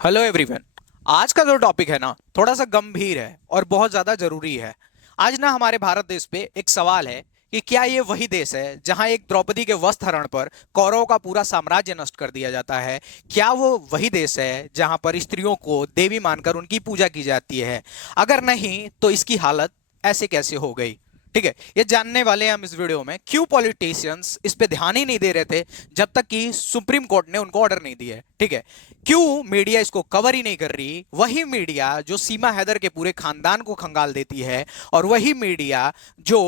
Hello everyone. आज का जो टॉपिक है ना थोड़ा सा गंभीर है और बहुत ज्यादा जरूरी है। आज ना हमारे भारत देश पे एक सवाल है कि क्या ये वही देश है जहां एक द्रौपदी के वस्त्र हरण पर कौरवों का पूरा साम्राज्य नष्ट कर दिया जाता है। क्या वो वही देश है जहां पर स्त्रियों को देवी मानकर उनकी पूजा की जाती है? अगर नहीं तो इसकी हालत ऐसे कैसे हो गई? ठीक है, ये जानने वाले हैं हम इस वीडियो में। क्यों पॉलिटिशियंस इस पे ध्यान ही नहीं दे रहे थे जब तक कि सुप्रीम कोर्ट ने उनको ऑर्डर नहीं दिए? ठीक है, क्यों मीडिया इसको कवर ही नहीं कर रही? वही मीडिया जो सीमा हैदर के पूरे खानदान को खंगाल देती है, और वही मीडिया जो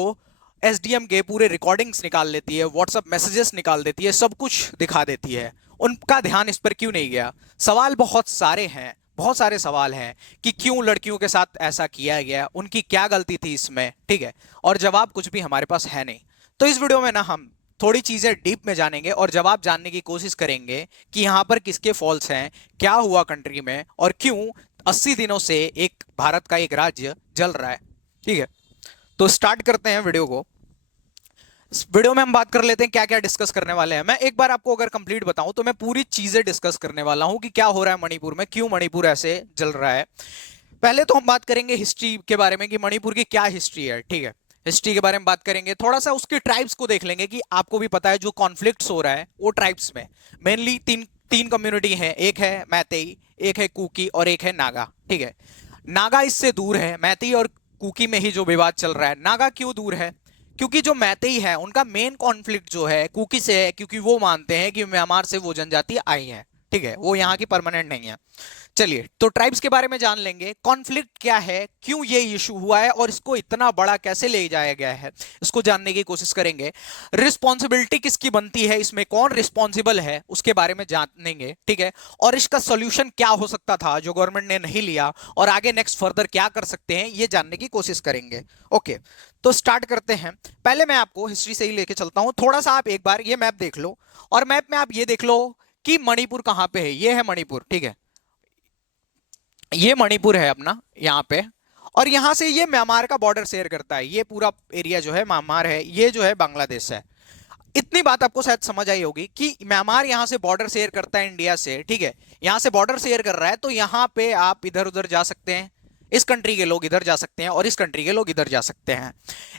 एसडीएम के पूरे रिकॉर्डिंग्स निकाल लेती है, व्हाट्सएप मैसेजेस निकाल देती है, सब कुछ दिखा देती है। उनका ध्यान इस पर क्यों नहीं गया? सवाल बहुत सारे हैं, बहुत सारे सवाल हैं कि क्यों लड़कियों के साथ ऐसा किया गया, उनकी क्या गलती थी इसमें। ठीक है, और जवाब कुछ भी हमारे पास है नहीं। तो इस वीडियो में ना हम थोड़ी चीजें डीप में जानेंगे और जवाब जानने की कोशिश करेंगे कि यहां पर किसके फॉल्स हैं, क्या हुआ कंट्री में, और क्यों 80 दिनों से एक भारत का एक राज्य जल रहा है। ठीक है, तो स्टार्ट करते हैं वीडियो को। इस वीडियो में हम बात कर लेते हैं क्या क्या डिस्कस करने वाले हैं। मैं एक बार आपको अगर कंप्लीट बताऊं तो मैं पूरी चीजें डिस्कस करने वाला हूं कि क्या हो रहा है मणिपुर में, क्यों मणिपुर ऐसे जल रहा है। पहले तो हम बात करेंगे हिस्ट्री के बारे में कि मणिपुर की क्या हिस्ट्री है। ठीक है, हिस्ट्री के बारे में बात करेंगे, थोड़ा सा उसके ट्राइब्स को देख लेंगे कि आपको भी पता है जो कॉन्फ्लिक्ट्स हो रहा है वो ट्राइब्स में मेनली तीन तीन कम्युनिटी है। एक है मैतेई, एक है कुकी और एक है नागा। ठीक है, नागा इससे दूर है, मैतेई और कुकी में ही जो विवाद चल रहा है। नागा क्यों दूर है? क्योंकि जो मैतेई है उनका मेन कॉन्फ्लिक्ट जो है कुकी से है, क्योंकि वो मानते हैं कि म्यांमार से वो जनजाति आई है। ठीक है, वो यहाँ की परमानेंट नहीं है। चलिए, तो ट्राइब्स के बारे में जान लेंगे, कॉन्फ्लिक्ट क्या है, क्यों ये इशू हुआ है और इसको इतना बड़ा कैसे ले जाया गया है, इसको जानने की कोशिश करेंगे। रिस्पॉन्सिबिलिटी किसकी बनती है इसमें, कौन रिस्पॉन्सिबल है उसके बारे में जानेंगे। ठीक है, और इसका सोल्यूशन क्या हो सकता था जो गवर्नमेंट ने नहीं लिया, और आगे नेक्स्ट फर्दर क्या कर सकते हैं ये जानने की कोशिश करेंगे। ओके, तो स्टार्ट करते हैं। पहले मैं आपको हिस्ट्री से ही लेके चलता हूं। थोड़ा सा आप एक बार ये मैप देख लो, और मैप में आप ये देख लो कि मणिपुर कहां पे है। ये है मणिपुर। ठीक है, ये मणिपुर है अपना यहाँ पे, और यहां से ये म्यांमार का बॉर्डर शेयर करता है। ये पूरा एरिया जो है म्यांमार है, ये जो है बांग्लादेश है। इतनी बात आपको शायद समझ आई होगी कि म्यांमार यहां से बॉर्डर शेयर करता है इंडिया से। ठीक है, यहां से बॉर्डर शेयर कर रहा है, तो यहां पे आप इधर उधर जा सकते हैं। इस कंट्री के लोग इधर जा सकते हैं और इस कंट्री के लोग इधर जा सकते हैं।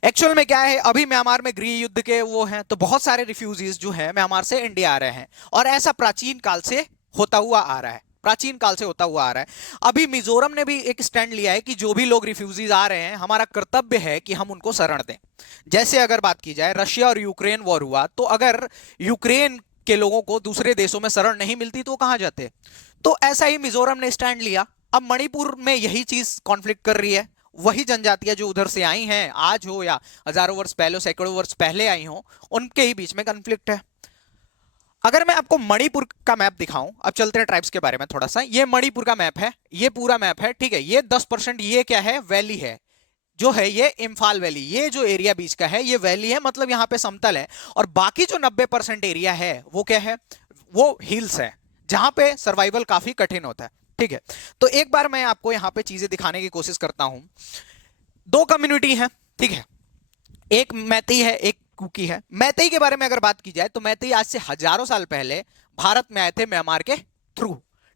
एक्चुअल में क्या है, अभी म्यांमार में गृह युद्ध के वो हैं, तो बहुत सारे रिफ्यूजीज जो है म्यांमार से इंडिया आ रहे हैं, और ऐसा प्राचीन काल से होता हुआ आ रहा है, प्राचीन काल से होता हुआ आ रहा है। अभी मिजोरम ने भी एक स्टैंड लिया है कि जो भी लोग रिफ्यूजीज आ रहे हैं, हमारा कर्तव्य है कि हम उनको शरण दें। जैसे अगर बात की जाए, रशिया और यूक्रेन वॉर हुआ, तो अगर यूक्रेन के लोगों को दूसरे देशों में शरण नहीं मिलती तो कहां जाते? तो ऐसा ही मिजोरम ने स्टैंड लिया। अब मणिपुर में यही चीज कॉन्फ्लिक्ट कर रही है। वही जनजातियां जो उधर से आई हैं, आज हो या हजारों वर्ष पहले, सैकड़ों वर्ष पहले आई हो, उनके ही बीच में कॉन्फ्लिक्ट है। अगर मैं आपको मणिपुर का मैप दिखाऊं, अब चलते हैं ट्राइब्स के बारे में थोड़ा सा। ये मणिपुर का मैप है, ये पूरा मैप है। ठीक है, ये 10% ये क्या है, वैली है, जो है ये इम्फाल वैली। ये जो एरिया बीच का है ये वैली है, मतलब यहाँ पे समतल है। और बाकी जो 90% एरिया है वो क्या है, वो हिल्स है, जहां पे सर्वाइवल काफी कठिन होता है। ठीक है, तो एक बार मैं आपको यहाँ पे चीजें दिखाने की कोशिश करता हूं। दो कम्युनिटी है। ठीक है, एक मैतेई है, एक कुकी है। मैतेई के बारे में अगर बात की जाए तो मैतेई आज से हजारों साल पहले भारत में आए थे म्यांमार के थ्रू।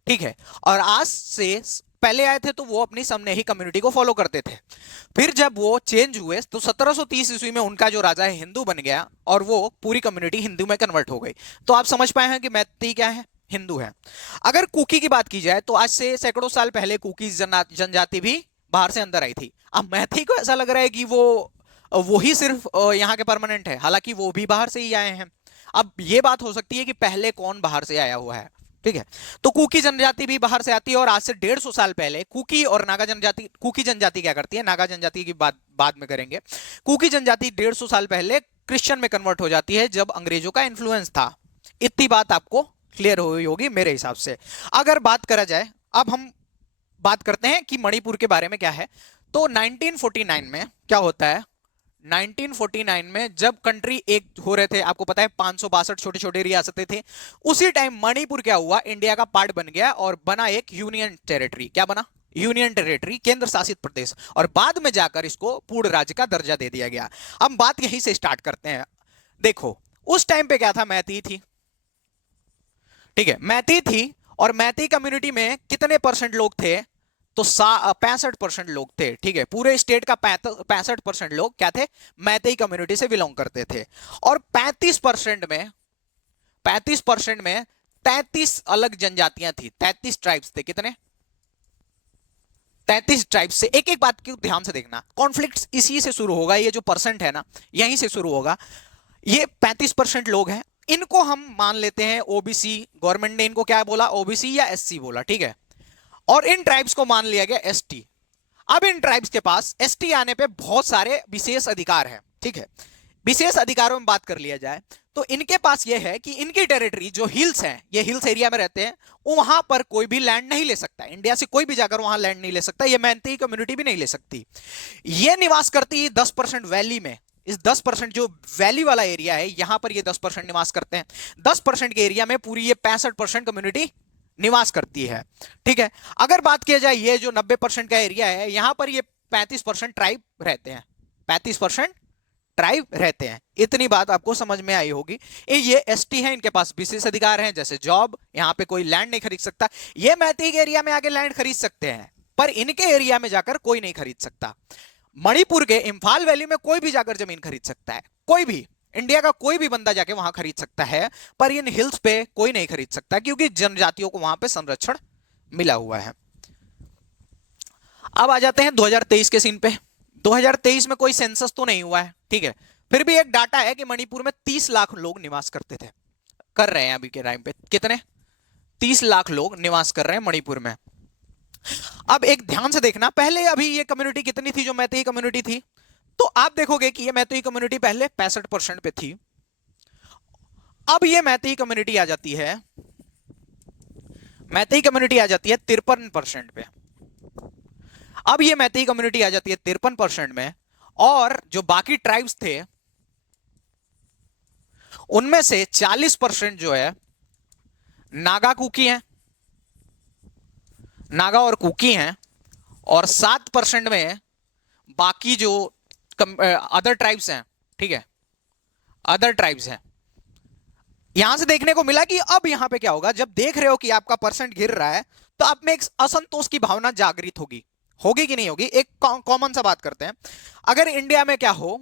ठीक है, और आज से पहले आए थे तो वो अपनी समनेही कम्युनिटी को फॉलो करते थे। फिर जब वो चेंज हुए तो 1730 ईस्वी में उनका जो राजा है हिंदू बन गया, और वो पूरी कम्युनिटी हिंदू में कन्वर्ट हो गई। तो आप समझ पाए हैं कि मैतेई क्या है, हिंदू है। अगर कुकी की बात की जाए तो आज से सैकड़ों साल पहले कुकी जनजाति भी बाहर से अंदर आई थी। अब मैतेई को ऐसा लग रहा है कि वो ही सिर्फ यहाँ के परमानेंट है, हालांकि वो भी बाहर से ही आए हैं। अब ये बात हो सकती है कि पहले कौन बाहर से आया हुआ है। ठीक है, तो कुकी जनजाति भी बाहर से आती है, और आज से 150 साल पहले कुकी और नागा जनजाति, कुकी जनजाति क्या करती है, नागा जनजाति की बात बाद में करेंगे। कुकी जनजाति 150 साल पहले क्रिश्चियन में कन्वर्ट हो जाती है, जब अंग्रेजों का इन्फ्लुएंस था। इतनी बात आपको क्लियर हुई होगी मेरे हिसाब से। अगर बात करा जाए, अब हम बात करते हैं कि मणिपुर के बारे में क्या है। तो 1949 में क्या होता है, 1949 में जब कंट्री एक हो रहे थे, आपको पता है 562 छोटे छोटे रियासतें थे, उसी टाइम मणिपुर क्या हुआ, इंडिया का पार्ट बन गया और बना एक यूनियन टेरिटरी। क्या बना? यूनियन टेरिटरी, केंद्र शासित प्रदेश, और बाद में जाकर इसको पूर्ण राज्य का दर्जा दे दिया गया। अब बात यहीं से स्टार्ट करते हैं। देखो, उस टाइम पे क्या था, मैती थी। ठीक है, मैती थी, और मैतेई कम्युनिटी में कितने परसेंट लोग थे? तो 65% लोग थे। ठीक है, पूरे स्टेट का 65% लोग क्या थे? मैतेई कम्युनिटी से बिलोंग करते थे। और 35% में 33 अलग जनजातियां थी, 33 ट्राइब्स थे। कितने? 33 ट्राइब्स से। एक एक बात को ध्यान से देखना, कॉन्फ्लिक्ट इसी से शुरू होगा, ये जो परसेंट है ना यहीं से शुरू होगा। ये 35% लोग हैं, इनको हम मान लेते हैं ओबीसी। गवर्नमेंट ने इनको क्या बोला? ओबीसी या एससी बोला। ठीक है, और इन ट्राइब्स को मान लिया गया एसटी। अब इन ट्राइब्स के पास एसटी आने पे बहुत सारे विशेष अधिकार हैं। ठीक है, विशेष अधिकारों में बात कर लिया जाए तो इनके पास यह है कि इनकी टेरिटरी जो हिल्स हैं, ये हिल्स एरिया में रहते हैं, वहां पर कोई भी लैंड नहीं ले सकता। इंडिया से कोई भी जाकर वहां लैंड नहीं ले सकता, ये मैतेई कम्युनिटी भी नहीं ले सकती। ये निवास करती है 10% वैली में। इस 10% जो वैली वाला एरिया है, यहां पर ये 10% निवास करते हैं। 10% के एरिया में पूरी ये 65% कम्युनिटी निवास करती है। ठीक है, अगर बात किया जाए ये जो 90% का एरिया है, यहां पर ये 35% ट्राइब रहते हैं। 35% ट्राइब रहते हैं। इतनी बात आपको समझ में आई होगी। ये एसटी हैं, इनके पास विशेष अधिकार हैं, जैसे जॉब, यहां पे कोई लैंड नहीं खरीद सकता। ये मैतेई के एरिया में आके लैंड खरीद सकते हैं, पर इनके एरिया में जाकर कोई नहीं खरीद सकता। मणिपुर के इंफाल वैली में कोई भी जाकर जमीन खरीद सकता है, कोई भी, इंडिया का कोई भी बंदा जाके वहां खरीद सकता है, पर इन हिल्स पे कोई नहीं खरीद सकता, क्योंकि जनजातियों को वहां पे संरक्षण मिला हुआ है। अब आ जाते हैं 2023 के सीन पे। 2023 में कोई सेंसस तो नहीं हुआ है, ठीक है, फिर भी एक डाटा है कि मणिपुर में 30 लाख लोग निवास करते थे, कर रहे हैं अभी के टाइम पे। कितने? 30 लाख लोग निवास कर रहे हैं मणिपुर में। अब एक ध्यान से देखना, पहले अभी ये कम्युनिटी कितनी थी जो मैतेई कम्युनिटी थी? तो आप देखोगे कि ये मैतेई कम्युनिटी पहले 65% पे थी। अब ये मैतेई कम्युनिटी आ जाती है, मैतेई कम्युनिटी आ जाती है 53% पे। अब ये मैतेई कम्युनिटी आ जाती है 53% में, और जो बाकी ट्राइब्स थे उनमें से 40% जो है नागा कुकी हैं, नागा और कुकी हैं, और 7% में बाकी जो अदर ट्राइब्स हैं। ठीक है, अदर ट्राइब्स हैं। यहां से देखने को मिला कि अब यहां पे क्या होगा, जब देख रहे हो कि आपका परसेंट गिर रहा है तो आप में एक असंतोष की भावना जागृत होगी। होगी कि नहीं होगी? एक कॉमन सा बात करते हैं, अगर इंडिया में क्या हो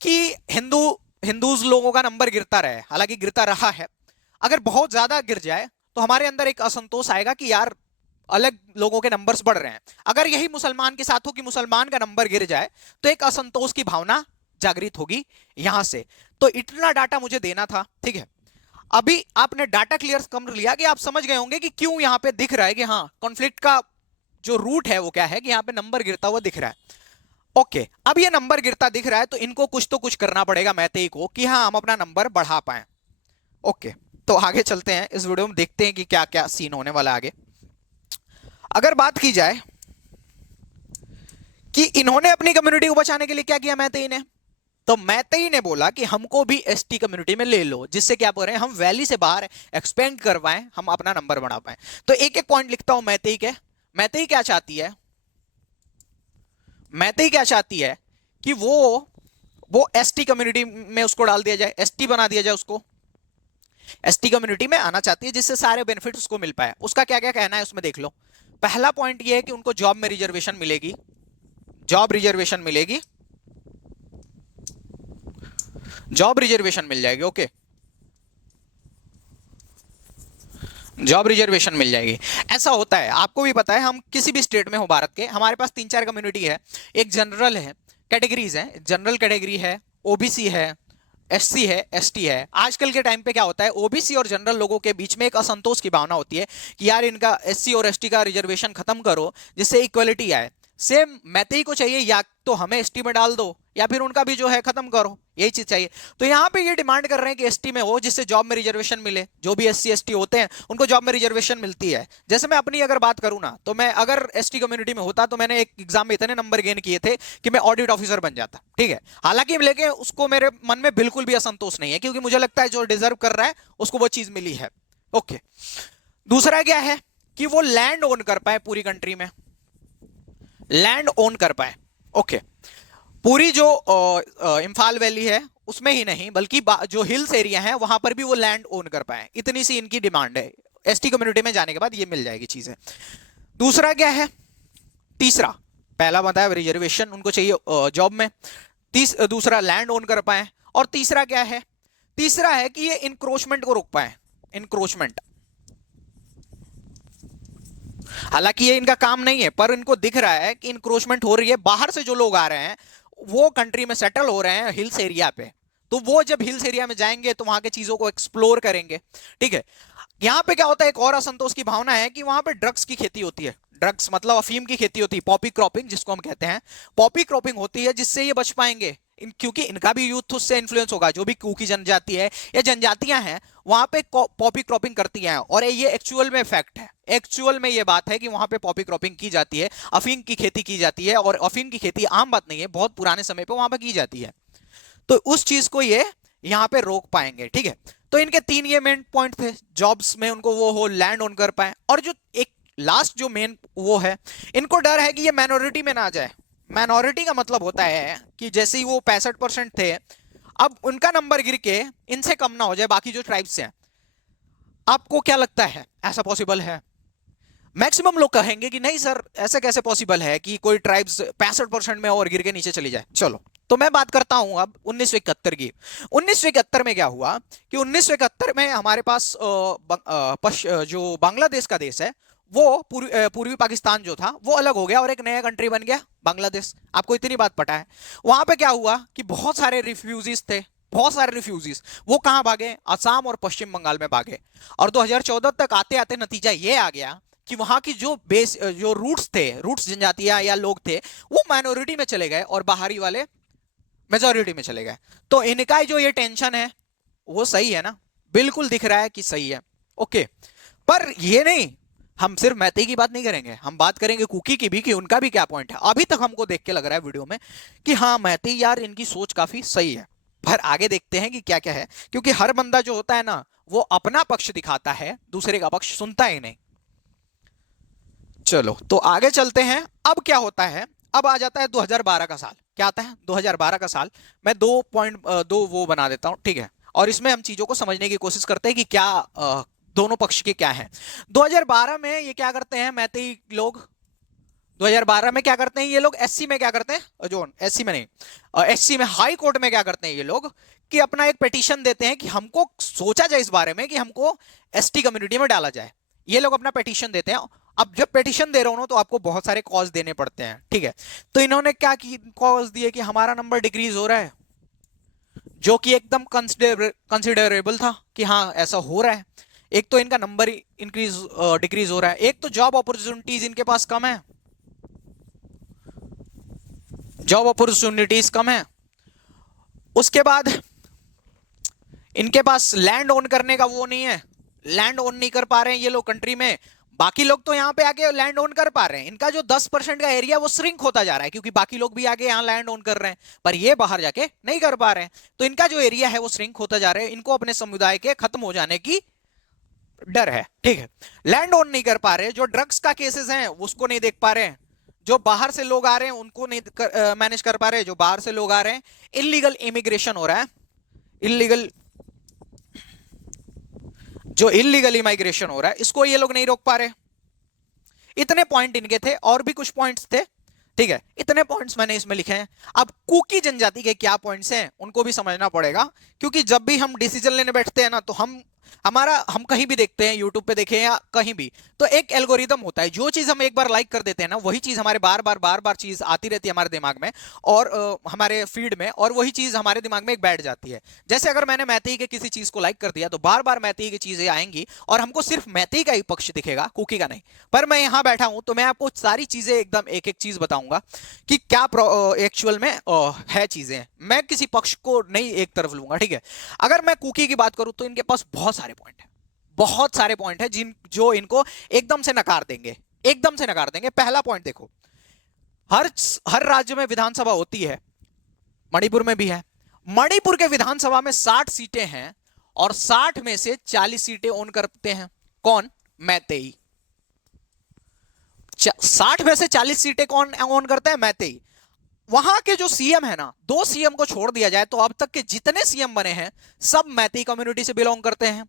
कि हिंदूज लोगों का नंबर गिरता रहे, हालांकि गिरता रहा है, अगर बहुत ज्यादा गिर जाए तो हमारे अंदर एक असंतोष आएगा कि यार अलग लोगों के नंबर्स बढ़ रहे हैं। अगर यही मुसलमान के साथ हो कि मुसलमान का नंबर गिर जाए तो एक असंतोष की भावना जागृत होगी यहां से। तो इतना डाटा मुझे देना था। ठीक है, अभी आपने डाटा क्लियर कर लिया कि आप समझ गए होंगे कि क्यों यहां पे दिख रहा है कि हाँ, कॉन्फ्लिक्ट का जो रूट है वो क्या है, कि यहां पे नंबर गिरता हुआ दिख रहा है। ओके, अब ये नंबर गिरता दिख रहा है तो इनको कुछ तो कुछ करना पड़ेगा मैतेई को, कि हाँ हम अपना नंबर बढ़ा पाए। ओके, तो आगे चलते हैं, इस वीडियो में देखते हैं कि क्या क्या सीन होने वाला आगे। अगर बात की जाए कि इन्होंने अपनी कम्युनिटी को बचाने के लिए क्या किया मैतेई ने, तो मैतेई ने बोला कि हमको भी एसटी कम्युनिटी में ले लो, जिससे क्या बोल रहे हैं, हम वैली से बाहर एक्सपेंड करवाएं, हम अपना नंबर बढ़ा पाए। तो एक एक पॉइंट लिखता हूं मैतेई के। मैतेई क्या चाहती है? मैतेई क्या चाहती है कि वो एसटी कम्युनिटी में उसको डाल दिया जाए, एसटी बना दिया जाए उसको, एसटी कम्युनिटी में आना चाहती है, जिससे सारे बेनिफिट उसको मिल पाए। उसका क्या क्या कहना है उसमें देख लो। पहला पॉइंट ये है कि उनको जॉब में रिजर्वेशन मिलेगी, जॉब रिजर्वेशन मिलेगी, जॉब रिजर्वेशन मिल जाएगी। ओके, जॉब रिजर्वेशन मिल जाएगी। ऐसा होता है, आपको भी पता है, हम किसी भी स्टेट में हो भारत के, हमारे पास 3-4 कम्युनिटी है। एक जनरल है, कैटेगरीज है, जनरल कैटेगरी है, ओबीसी है, एससी है, एसटी है। आजकल के टाइम पे क्या होता है, ओबीसी और जनरल लोगों के बीच में एक असंतोष की भावना होती है कि यार इनका एससी और एसटी का रिजर्वेशन खत्म करो, जिससे इक्वलिटी आए। सेम मैतेई को चाहिए, या तो हमें एसटी में डाल दो या फिर उनका भी जो है खत्म करो, यही चीज चाहिए। तो यहां पे ये डिमांड कर रहे हैं कि एसटी में हो, जिससे जॉब में रिजर्वेशन मिले। जो भी एससी एसटी होते हैं उनको जॉब में रिजर्वेशन मिलती है। जैसे मैं अपनी अगर बात करूं ना, तो मैं अगर एसटी कम्युनिटी में होता तो मैंने एक एग्जाम में इतने नंबर गेन किए थे कि मैं ऑडिट ऑफिसर बन जाता। ठीक है, हालांकि लेकिन उसको मेरे मन में बिल्कुल भी असंतोष नहीं है, क्योंकि मुझे लगता है जो डिजर्व कर रहा है उसको वो चीज मिली है। ओके, दूसरा क्या है कि वो लैंड ओन कर पाए, पूरी कंट्री में लैंड ओन कर पाए। ओके, पूरी जो इंफाल वैली है उसमें ही नहीं, बल्कि जो हिल्स एरिया है वहां पर भी वो लैंड ओन कर पाए, इतनी सी इनकी डिमांड है। एसटी कम्युनिटी में जाने के बाद ये मिल जाएगी चीजें। दूसरा क्या है, तीसरा, पहला बताया रिजर्वेशन उनको चाहिए जॉब में, दूसरा लैंड ओन कर पाए, और तीसरा क्या है, तीसरा है कि ये इंक्रोचमेंट को रोक पाए, इंक्रोचमेंट। हालांकि ये इनका काम नहीं है, पर इनको दिख रहा है कि इंक्रोचमेंट हो रही है, बाहर से जो लोग आ रहे हैं वो कंट्री में सेटल हो रहे हैं हिल्स एरिया पे, तो वो जब हिल्स एरिया में जाएंगे तो वहां के चीजों को एक्सप्लोर करेंगे, ठीक है। यहां पे क्या होता है, एक और असंतोष की भावना है कि वहां पे ड्रग्स की खेती होती है, ड्रग्स मतलब अफीम की खेती होती है, पॉपी क्रॉपिंग जिसको हम कहते हैं, पॉपी क्रॉपिंग होती है, जिससे ये बच पाएंगे क्योंकि इनका भी यूथ उससे इन्फ्लुएंस होगा, जो भी कुकी जनजाति है या जनजातियां हैं वहां पे पॉपी क्रॉपिंग करती हैं, और ये एक्चुअल में फैक्ट है, एक्चुअल में ये बात है कि वहां पे पॉपी क्रॉपिंग की जाती है, अफीम की खेती की जाती है, और अफीम की खेती आम बात नहीं है, बहुत पुराने समय पे वहां पे की जाती है, तो उस चीज को ये यहां पे रोक पाएंगे, ठीक है। तो इनके तीन ये मेन पॉइंट थे, जॉब्स में उनको वो हो, लैंड ओन कर पाए, और जो एक लास्ट जो मेन वो है, इनको डर है कि ये माइनॉरिटी में ना आ जाए। माइनॉरिटी का मतलब होता है कि जैसे ही वो 65% थे, अब उनका नंबर गिर के इनसे कम ना हो जाए बाकी जो ट्राइब्स हैं। आपको क्या लगता है ऐसा पॉसिबल है? मैक्सिमम लोग कहेंगे कि नहीं सर, ऐसे कैसे पॉसिबल है कि कोई ट्राइब्स 65% में और गिर के नीचे चली जाए। चलो, तो मैं बात करता हूं अब 1971 की। 1971 में क्या हुआ कि 1971 में हमारे पास जो बांग्लादेश का देश है, वो पूर्वी पाकिस्तान जो था वो अलग हो गया और एक नया कंट्री बन गया बांग्लादेश। आपको इतनी बात पता है? वहां पे क्या हुआ कि बहुत सारे रिफ्यूजीज थे, बहुत सारे रिफ्यूजीज, वो कहां भागे? असम और पश्चिम बंगाल में भागे। और 2014 तक आते आते नतीजा ये आ गया कि वहां की जो बेस, जो रूट्स थे, रूट्स जनजातियां या लोग थे, वो माइनॉरिटी में चले गए और बाहरी वाले मेजोरिटी में चले गए। तो इनका जो ये टेंशन है वो सही है ना? बिल्कुल दिख रहा है कि सही है, ओके। पर ये नहीं, हम सिर्फ मैती की बात नहीं करेंगे, हम बात करेंगे कुकी की भी, कि उनका भी क्या पॉइंट है। अभी तक हमको देख के लग रहा है वीडियो में कि हाँ मैती यार इनकी सोच काफी सही है, पर आगे देखते हैं कि क्या क्या है, क्योंकि हर बंदा जो होता है ना वो अपना पक्ष दिखाता है, दूसरे का पक्ष सुनता ही नहीं। चलो तो आगे चलते हैं। अब क्या होता है, अब आ जाता है 2012 का साल। क्या आता है 2012 का साल? मैं दो वो बना देता हूं, ठीक है, और इसमें हम चीजों को समझने की कोशिश करते हैं कि क्या दोनों पक्ष के क्या है। 2012 में ये क्या करते हैं मैतेई लोग, 2012 में क्या करते हैं ये लोग, एससी में क्या करते हैं, जो एससी में नहीं, एससी में हाई कोर्ट में क्या करते हैं ये लोग कि अपना एक पिटीशन देते हैं कि हमको सोचा जाए इस बारे में कि हमको एसटी कम्युनिटी में डाला जाए। ये लोग अपना पिटीशन देते हैं। अब जब पिटीशन दे रहे हो ना तो आपको बहुत सारे कॉज देने पड़ते हैं, ठीक है। तो इन्होंने क्या की कॉज दिए कि हमारा नंबर डिक्रीज हो रहा है, जो कि एकदम कंसिडरेबल था कि हाँ ऐसा हो रहा है। एक तो इनका नंबर इंक्रीज डिक्रीज हो रहा है, एक तो जॉब अपॉर्चुनिटीज इनके पास कम है, जॉब अपॉर्चुनिटीज कम है। उसके बाद इनके पास लैंड ओन करने का वो नहीं है, लैंड ओन नहीं कर पा रहे हैं ये लोग कंट्री में। बाकी लोग तो यहाँ पे आके लैंड ओन कर पा रहे हैं, इनका जो 10% का एरिया वो श्रिंक होता जा रहा है क्योंकि बाकी लोग भी आके यहाँ लैंड ओन कर रहे हैं, पर ये बाहर जाके नहीं कर पा रहे हैं। तो इनका जो एरिया है वो श्रिंक होता जा रहा है, इनको अपने समुदाय के खत्म हो जाने की डर है, ठीक है। लैंड ओन नहीं कर पा रहे, जो ड्रग्स का केसेस हैं उसको नहीं देख पा रहे हैं, जो बाहर से लोग आ रहे हैं उनको नहीं मैनेज कर पा रहे, जो बाहर से लोग आ रहे हैं, इलीगल इमिग्रेशन हो रहा है, इलीगल, जो इलीगल इमाइग्रेशन हो रहा है इसको ये लोग नहीं रोक पा रहे। इतने पॉइंट इनके थे, और भी कुछ पॉइंट्स थे, ठीक है, इतने पॉइंट्स मैंने इसमें लिखे हैं। अब कुकी जनजाति के क्या पॉइंट्स हैं उनको भी समझना पड़ेगा, क्योंकि जब भी हम डिसीजन लेने बैठते हैं ना तो हम कहीं भी देखते हैं, यूट्यूब पे देखें या कहीं भी, तो एक एल्गोरिदम होता है, जो चीज हम एक बार लाइक कर देते हैं ना वही चीज हमारे बार बार चीज आती रहती है हमारे दिमाग में और हमारे फीड में, और वही चीज हमारे दिमाग में एक बैठ जाती है। जैसे अगर मैंने मैतेई के किसी चीज को लाइक कर दिया तो बार बार मैतेई की चीजें आएंगी और हमको सिर्फ मैतेई का ही पक्ष दिखेगा, कुकी का नहीं। पर मैं यहां बैठा हूं तो मैं आपको सारी चीजें एकदम एक एक चीज बताऊंगा कि क्या एक्चुअल में है चीजें, मैं किसी पक्ष को नहीं एक तरफ लूंगा, ठीक है। अगर मैं कुकी की बात करूं तो इनके पास बहुत सारे पॉइंट है, बहुत सारे पॉइंट है जो इनको एकदम से नकार देंगे, एकदम से नकार देंगे। पहला पॉइंट देखो, हर राज्य में विधानसभा होती है, मणिपुर में भी है। मणिपुर के विधानसभा में 60 सीटें हैं और 60 में से 40 सीटें ओन करते हैं कौन? मैतेई। 60 में से 40 सीटें कौन ओन करते हैं? मैतेई। वहां के जो सीएम है ना, 2 सीएम को छोड़ दिया जाए तो अब तक के जितने सीएम बने हैं सब मैतेई कम्युनिटी से बिलोंग करते हैं।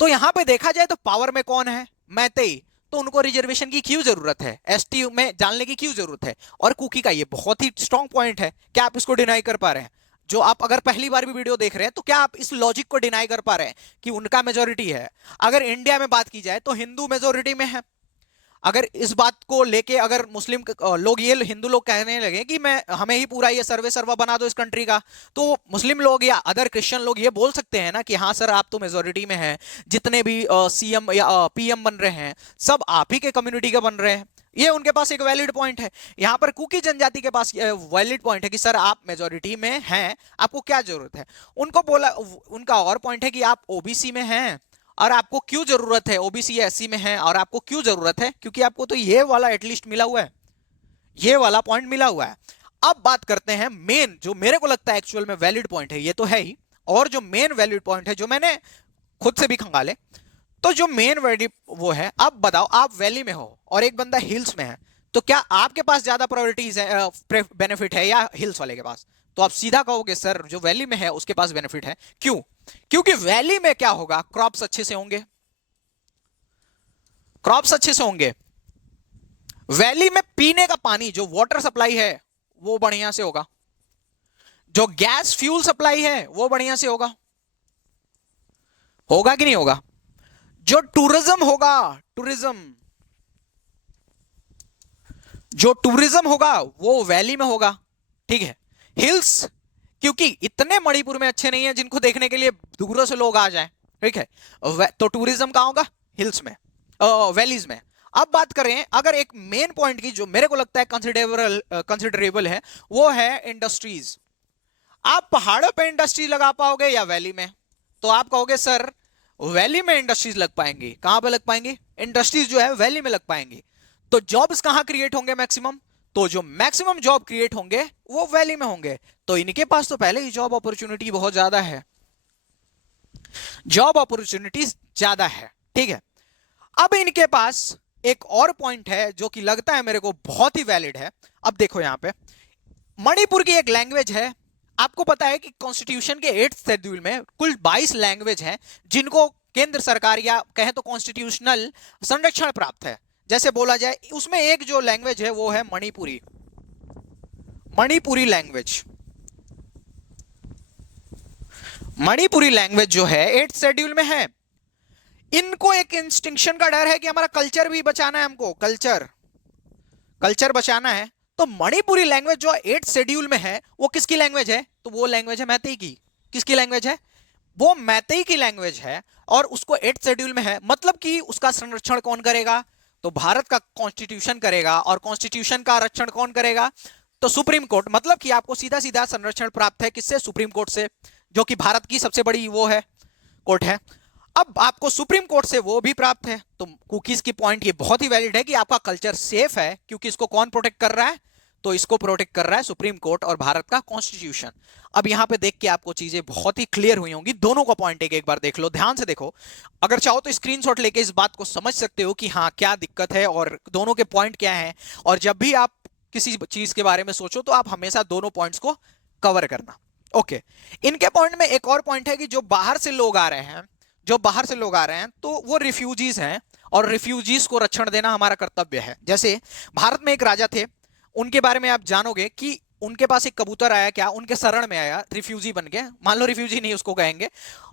तो यहां पे देखा जाए तो पावर में कौन है, मैतेई, तो उनको रिजर्वेशन की क्यों जरूरत है, एसटी में डालने की क्यों जरूरत है। और कुकी का ये बहुत ही स्ट्रांग पॉइंट है, क्या आप इसको डिनाई कर पा रहे हैं। जो आप अगर पहली बार भी वीडियो देख रहे हैं तो क्या आप इस लॉजिक को डिनाई कर पा रहे हैं कि उनका मेजोरिटी है। अगर इंडिया में बात की जाए तो हिंदू मेजोरिटी में है। अगर इस बात को लेके अगर मुस्लिम लोग, ये हिंदू लोग कहने लगे कि मैं हमें ही पूरा ये सर्वे सर्वा बना दो इस कंट्री का, तो मुस्लिम लोग या अदर क्रिश्चियन लोग ये बोल सकते हैं ना कि हाँ सर आप तो मेजोरिटी में हैं, जितने भी सीएम या पीएम बन रहे हैं सब आप ही के कम्युनिटी के बन रहे हैं। ये उनके पास एक वैलिड पॉइंट है। यहां पर कुकी जनजाति के पास वैलिड पॉइंट है कि सर आप मेजोरिटी में हैं, आपको क्या जरूरत है। उनको बोला, उनका और पॉइंट है कि आप ओबीसी में हैं और आपको क्यों जरूरत है, ओबीसी एससी में है और आपको क्यों जरूरत है, क्योंकि आपको तो ये वाला एटलीस्ट मिला हुआ है, ये वाला पॉइंट मिला हुआ है। अब बात करते हैं मेन, जो मेरे को लगता है एक्चुअल में वैलिड पॉइंट है, ये तो है ही, और जो मेन वैलिड पॉइंट है जो मैंने खुद से भी खंगाले, तो जो मेन वैलिड वो है, अब बताओ आप वैली में हो और एक बंदा हिल्स में है, तो क्या आपके पास ज्यादा प्रायोरिटीज है, बेनिफिट है या हिल्स वाले के पास। तो आप सीधा कहोगे सर जो वैली में है उसके पास बेनिफिट है। क्यों, क्योंकि वैली में क्या होगा, क्रॉप्स अच्छे से होंगे, क्रॉप्स अच्छे से होंगे। वैली में पीने का पानी, जो वाटर सप्लाई है वो बढ़िया से होगा, जो गैस फ्यूल सप्लाई है वो बढ़िया से होगा, होगा कि नहीं होगा। जो टूरिज्म होगा, टूरिज्म, जो टूरिज्म होगा वो वैली में होगा, ठीक है। हिल्स, क्योंकि इतने मणिपुर में अच्छे नहीं है जिनको देखने के लिए दूरों से लोग आ जाएं, ठीक है, तो टूरिज्म कहां होगा, हिल्स में, वैलीज में। अब बात करें अगर एक मेन पॉइंट की, जो मेरे को लगता है कंसिडरेबल है, वो है इंडस्ट्रीज। आप पहाड़ों पे इंडस्ट्री लगा पाओगे या वैली में। तो आप कहोगे सर वैली में इंडस्ट्रीज लग पाएंगी, कहां पे लग पाएंगी, इंडस्ट्रीज जो है वैली में लग पाएंगी। तो जॉब्स कहां क्रिएट होंगे मैक्सिमम, तो जो मैक्सिमम जॉब क्रिएट होंगे वो वैली में होंगे। तो इनके पास तो पहले ही जॉब अपॉर्चुनिटी बहुत ज्यादा है, जॉब अपॉर्चुनिटीज ज्यादा है, ठीक है। अब इनके पास एक और पॉइंट है जो कि लगता है मेरे को बहुत ही वैलिड है। अब देखो यहां पे मणिपुर की एक लैंग्वेज है, आपको पता है कि कॉन्स्टिट्यूशन के 8th शेड्यूल में कुल 22 लैंग्वेज हैं जिनको केंद्र सरकार या कहें तो कॉन्स्टिट्यूशनल संरक्षण प्राप्त है। जैसे बोला जाए उसमें एक जो लैंग्वेज है वो है मणिपुरी, मणिपुरी लैंग्वेज, मणिपुरी लैंग्वेज जो है 8th शेड्यूल में है। इनको एक इंस्टिंक्शन का डर है कि हमारा कल्चर भी बचाना है, हमको कल्चर, कल्चर बचाना है। तो मणिपुरी लैंग्वेज जो 8th शेड्यूल में है वो किसकी लैंग्वेज है, तो वो लैंग्वेज है मैतेई की। किसकी लैंग्वेज है, वो मैतेई की लैंग्वेज है और उसको 8th शेड्यूल में है। मतलब कि उसका संरक्षण कौन करेगा, तो भारत का कॉन्स्टिट्यूशन करेगा। और कॉन्स्टिट्यूशन का आरक्षण कौन करेगा, तो सुप्रीम कोर्ट। मतलब कि आपको सीधा सीधा संरक्षण प्राप्त है किससे, सुप्रीम कोर्ट से, जो कि भारत की सबसे बड़ी वो है, कोर्ट है। अब आपको सुप्रीम कोर्ट से वो भी प्राप्त है। तो कुकीज की पॉइंट ये बहुत ही वैलिड है कि आपका कल्चर सेफ है, क्योंकि इसको कौन प्रोटेक्ट कर रहा है, तो इसको प्रोटेक्ट कर रहा है सुप्रीम कोर्ट और भारत का कॉन्स्टिट्यूशन। अब यहां पे देख के आपको चीजें बहुत ही क्लियर हुई होंगी। दोनों का पॉइंट एक बार देख लो, ध्यान से देखो। अगर चाहो तो स्क्रीनशॉट लेके इस बात को समझ सकते हो कि हाँ क्या दिक्कत है और दोनों के पॉइंट क्या हैं। और जब भी आप किसी चीज के बारे में सोचो तो आप हमेशा दोनों पॉइंट्स को कवर करना। ओके, इनके पॉइंट में एक और पॉइंट है कि जो बाहर से लोग आ रहे हैं, जो बाहर से लोग आ रहे हैं तो वो रिफ्यूजीज हैं और रिफ्यूजीज को रक्षण देना हमारा कर्तव्य है। जैसे भारत में एक राजा थे, उनके बारे में आप जानोगे कि उनके पास एक कबूतर आया, क्या उनके शरण में आया रिफ्यूजी बन के, मान लो रिफ्यूजी नहीं उसको कहेंगे,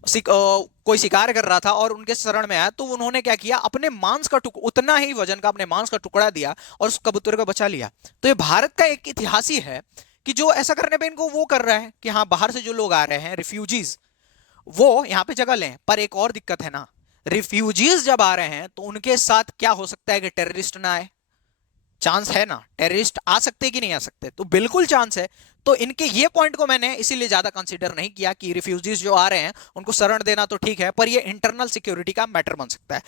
कोई शिकार कर रहा था और उनके शरण में आया, तो उन्होंने क्या किया, अपने मांस का टुकड़ा, उतना ही वजन का अपने मांस का टुकड़ा दिया और उस कबूतर को बचा लिया। तो ये भारत का एक इतिहास ही है कि जो ऐसा करने पे इनको वो कर रहा है कि हाँ बाहर से जो लोग आ रहे हैं रिफ्यूजीज, वो यहां पे जगह लें। पर एक और दिक्कत है ना, रिफ्यूजीज जब आ रहे हैं तो उनके साथ क्या हो सकता है कि टेररिस्ट ना आए, चांस है ना, टेररिस्ट आ सकते कि नहीं आ सकते, तो बिल्कुल चांस है। तो इनके ये पॉइंट को मैंने इसीलिए ज्यादा कंसीडर नहीं किया कि रिफ्यूजीज जो आ रहे हैं उनको शरण देना तो ठीक है, पर ये इंटरनल सिक्योरिटी का मैटर बन सकता है।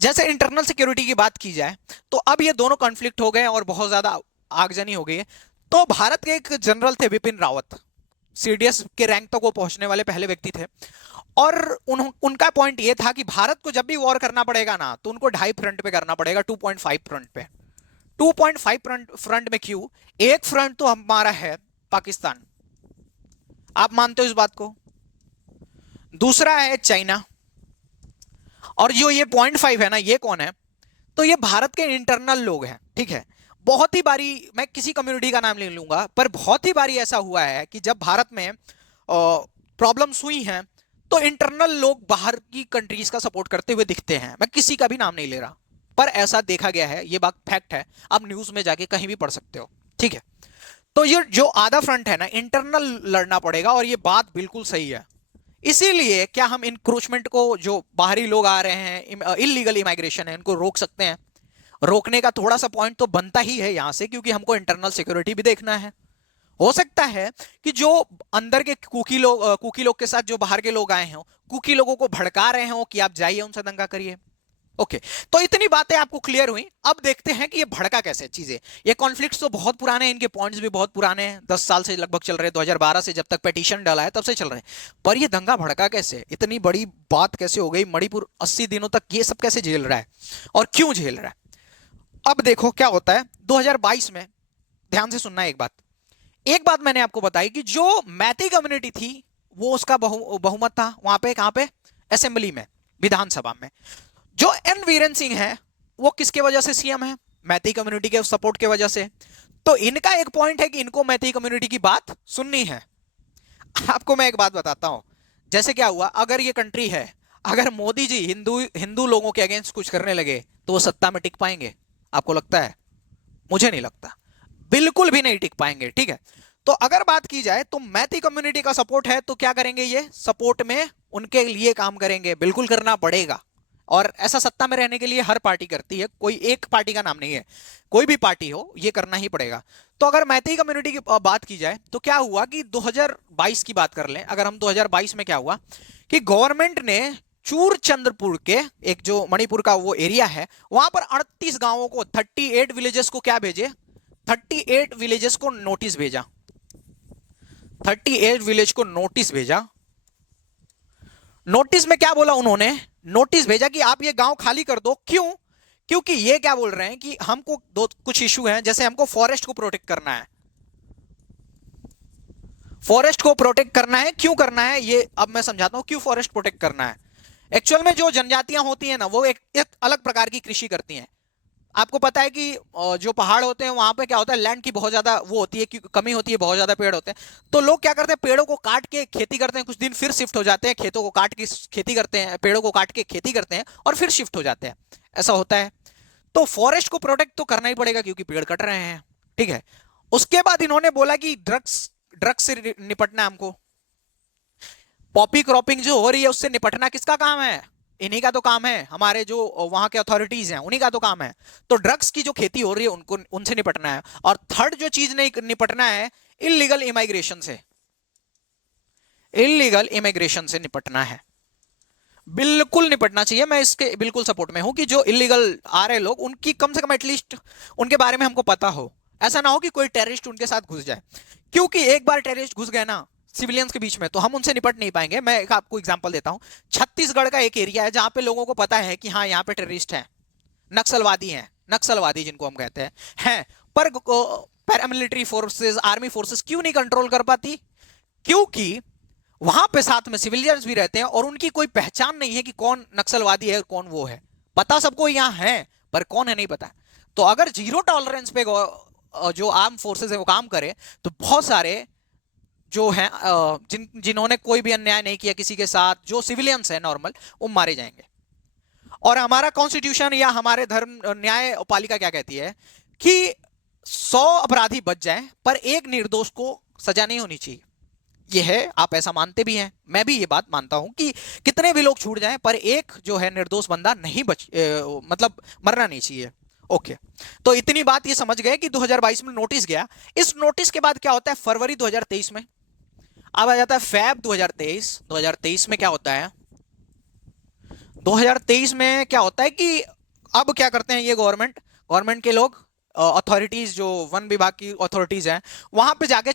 जैसे इंटरनल सिक्योरिटी की बात की जाए तो अब ये दोनों कॉन्फ्लिक्ट हो गए और बहुत ज्यादा आगजनी हो गई है। तो भारत के एक जनरल थे विपिन रावत, सीडीएस के रैंक तक वो पहुंचने वाले पहले व्यक्ति थे। और उनका पॉइंट ये था कि भारत को जब भी वॉर करना पड़ेगा ना तो उनको 2.5 फ्रंट पे करना पड़ेगा, 2.5 फ्रंट पे। 2.5 फ्रंट में क्यों, एक फ्रंट तो हमारा है पाकिस्तान, आप मानते हो इस बात को, दूसरा है चाइना, और जो ये 0.5 है ना, ये कौन है? तो ये भारत के इंटरनल लोग हैं, ठीक है। बहुत ही बारी, मैं किसी कम्युनिटी का नाम ले लूंगा, पर बहुत ही बारी ऐसा हुआ है कि जब भारत में प्रॉब्लम्स हुई हैं तो इंटरनल लोग बाहर की कंट्रीज का सपोर्ट करते हुए दिखते हैं। मैं किसी का भी नाम नहीं ले रहा, पर ऐसा देखा गया है, ये बात फैक्ट है। आप न्यूज में जाके कहीं भी पढ़ सकते हो, ठीक है। तो ये जो आधा फ्रंट है ना, इंटरनल लड़ना पड़ेगा, और ये बात बिल्कुल सही है। इसीलिए क्या हम इंक्रोचमेंट को, जो बाहरी लोग आ रहे हैं, इलीगल इमाइग्रेशन है, इनको रोक सकते हैं? रोकने का थोड़ा सा पॉइंट तो बनता ही है यहां से, क्योंकि हमको इंटरनल सिक्योरिटी भी देखना है। हो सकता है कि जो अंदर के कुकी लोग के साथ जो बाहर के लोग आए हो, कुकी लोगों को भड़का रहे हो कि आप जाइए उनसे दंगा करिए। ओके, तो इतनी बातें आपको क्लियर हुई। अब देखते हैं कि ये भड़का कैसे चीजें। ये कॉन्फ्लिक्ट्स तो बहुत पुराने हैं, इनके पॉइंट्स भी बहुत पुराने हैं, 10 साल से लगभग चल रहे हैं, 2012 से जब तक पिटीशन डाला है तब से चल रहे हैं। पर ये दंगा भड़का कैसे, इतनी बड़ी बात कैसे हो गई? मणिपुर 80 दिनों तक ये सब कैसे झेल रहा है और क्यों झेल रहा है? अब देखो क्या होता है 2022 में। ध्यान से सुनना एक बात मैंने आपको बताई कि जो मैती कम्युनिटी थी वो उसका बहुमत था वहां पे, कहां पे? असेंबली में, विधानसभा में। जो एन वीरेन सिंह है वो किसके वजह से सीएम है? मैती कम्युनिटी के सपोर्ट के वजह से। तो इनका एक पॉइंट है कि इनको मैती कम्युनिटी की बात सुननी है। आपको मैं एक बात बताता हूं, जैसे क्या हुआ, अगर ये कंट्री है, अगर मोदी जी हिंदू हिंदू लोगों के अगेंस्ट कुछ करने लगे तो वो सत्ता में टिक पाएंगे? आपको लगता है? मुझे नहीं लगता, बिल्कुल भी नहीं टिक पाएंगे, ठीक है। तो अगर बात की जाए तो मैती कम्युनिटी का सपोर्ट है तो क्या करेंगे? ये सपोर्ट में उनके लिए काम करेंगे, बिल्कुल करना पड़ेगा। और ऐसा सत्ता में रहने के लिए हर पार्टी करती है, कोई एक पार्टी का नाम नहीं है, कोई भी पार्टी हो ये करना ही पड़ेगा। तो अगर मैती कम्युनिटी की बात की जाए तो क्या हुआ कि 2022 की बात कर लें, अगर हम 2022 में क्या हुआ कि गवर्नमेंट ने चूरचंद्रपुर के, एक जो मणिपुर का वो एरिया है, वहां पर 38 गांवों को, 38 विलेजेस को क्या भेजे? 38 विलेजेस को नोटिस भेजा। 38 विलेज को नोटिस भेजा। नोटिस में क्या बोला उन्होंने? नोटिस भेजा कि आप ये गांव खाली कर दो। क्यों? क्योंकि ये क्या बोल रहे हैं कि हमको कुछ इशू हैं, जैसे हमको फॉरेस्ट को प्रोटेक्ट करना है। फॉरेस्ट को प्रोटेक्ट करना है, क्यों करना है ये अब मैं समझाता हूं, क्यों फॉरेस्ट प्रोटेक्ट करना है। एक्चुअल में जो जनजातियां होती हैं ना, वो एक अलग प्रकार की कृषि करती हैं। आपको पता है कि जो पहाड़ होते हैं वहां पे क्या होता है, लैंड की बहुत ज्यादा वो होती है, कमी होती है, बहुत ज्यादा पेड़ होते हैं। तो लोग क्या करते हैं, पेड़ों को काट के खेती करते हैं, कुछ दिन फिर शिफ्ट हो जाते हैं, खेतों को काट के खेती करते हैं, पेड़ों को काट के खेती करते हैं और फिर शिफ्ट हो जाते हैं। ऐसा होता है। तो फॉरेस्ट को प्रोटेक्ट तो करना ही पड़ेगा क्योंकि पेड़ कट रहे हैं, ठीक है। उसके बाद इन्होंने बोला कि ड्रग्स ड्रग्स से निपटना है हमको। पॉपी क्रॉपिंग जो हो रही है उससे निपटना किसका काम है? इन्हीं का तो काम है, हमारे जो वहां के अथॉरिटीज हैं उन्हीं का तो काम है। तो ड्रग्स की जो खेती हो रही है उनको, उनसे निपटना है। और थर्ड जो चीज नहीं निपटना है, इलीगल इमिग्रेशन से। इलीगल इमिग्रेशन से निपटना है, बिल्कुल निपटना चाहिए। मैं इसके बिल्कुल सपोर्ट में हूं कि जो इलीगल आ रहे लोग, उनकी कम से कम एटलीस्ट उनके बारे में हमको पता हो। ऐसा ना हो कि कोई टेररिस्ट उनके साथ घुस जाए, क्योंकि एक बार टेररिस्ट घुस गए ना सिविलियंस के बीच में तो हम उनसे निपट नहीं पाएंगे। मैं एक आपको एग्जांपल देता हूं। छत्तीसगढ़ का एक एरिया है जहां पे लोगों को पता है कि हाँ यहाँ पे टेररिस्ट हैं, नक्सलवादी हैं, नक्सलवादी जिनको हम कहते हैं, पर पैरामिलिट्री फोर्सेस, आर्मी फोर्सेस क्यों नहीं कंट्रोल कर पाती? क्योंकि वहां पे साथ में सिविलियंस भी रहते हैं और उनकी कोई पहचान नहीं है कि कौन नक्सलवादी है और कौन वो है। पता सबको यहाँ है, पर कौन है नहीं पता। तो अगर जीरो टॉलरेंस पे जो आर्म फोर्सेस है वो काम करे तो बहुत सारे जो हैं जिन्होंने कोई भी अन्याय नहीं किया किसी के साथ, जो सिविलियंस है नॉर्मल, वो मारे जाएंगे। और हमारा कॉन्स्टिट्यूशन या हमारे धर्म न्याय पालिका क्या कहती है कि 100 अपराधी बच जाएं पर एक निर्दोष को सजा नहीं होनी चाहिए। ये है, आप ऐसा मानते भी हैं, मैं भी ये बात मानता हूं कि कितने भी लोग छूट जाएं पर एक जो है निर्दोष बंदा नहीं मतलब मरना नहीं चाहिए। ओके, तो इतनी बात ये समझ गए कि 2022 में नोटिस गया। इस नोटिस के बाद क्या होता है फरवरी 2023 में, अब आ जाता है फैब 2023। 2023 में क्या होता है? 2023 में क्या होता है कि अब क्या करते हैं ये गवर्नमेंट के लोग, अथॉरिटीज जो वन विभाग की अथॉरिटीज हैं, वहां पे जाके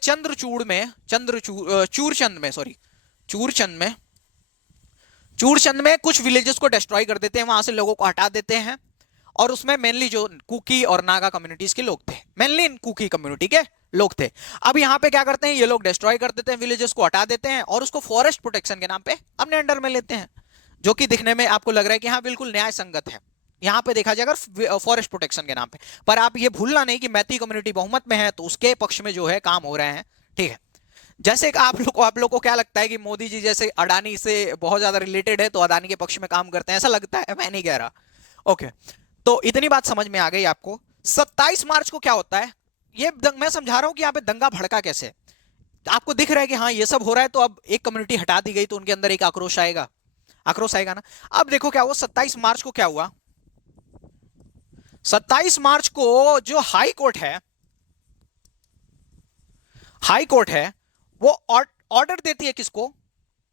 चूरचंद में कुछ विलेजेस को डिस्ट्रॉय कर देते हैं, वहां से लोगों को हटा देते हैं। और उसमें मेनली जो कुकी और नागा कम्युनिटीज के लोग थे, मेनली इन कुकी कम्युनिटी के लोग थे। अब यहाँ पे क्या करते हैं ये लोग, डिस्ट्रॉय कर देते हैं, विलेजेस को हटा देते हैं और उसको फॉरेस्ट प्रोटेक्शन के नाम पे अपने अंडर में लेते हैं। जो कि दिखने में आपको लग रहा है कि हाँ बिल्कुल न्याय संगत है, यहां पे देखा जाएगा फॉरेस्ट प्रोटेक्शन के नाम पे। पर आप ये भूलना नहीं कि मैती कम्युनिटी बहुमत में है, तो उसके पक्ष में जो है काम हो रहे हैं, ठीक है। जैसे कि आप लोग को क्या लगता है कि मोदी जी जैसे अडानी से बहुत ज्यादा रिलेटेड है तो अडानी के पक्ष में काम करते हैं, ऐसा लगता है? मैं नहीं कह रहा। ओके, तो इतनी बात समझ में आ गई आपको। 27 मार्च को क्या होता है, मैं समझा रहा हूं कि यहाँ पे दंगा भड़का कैसे। आपको दिख रहा है कि हाँ ये सब हो रहा है, तो अब एक कम्युनिटी हटा दी गई तो उनके अंदर एक आक्रोश आएगा, आक्रोश आएगा ना। अब देखो क्या हुआ 27 मार्च को, क्या हुआ 27 मार्च को जो हाई कोर्ट है, हाई कोर्ट है वो ऑर्डर देती है किसको,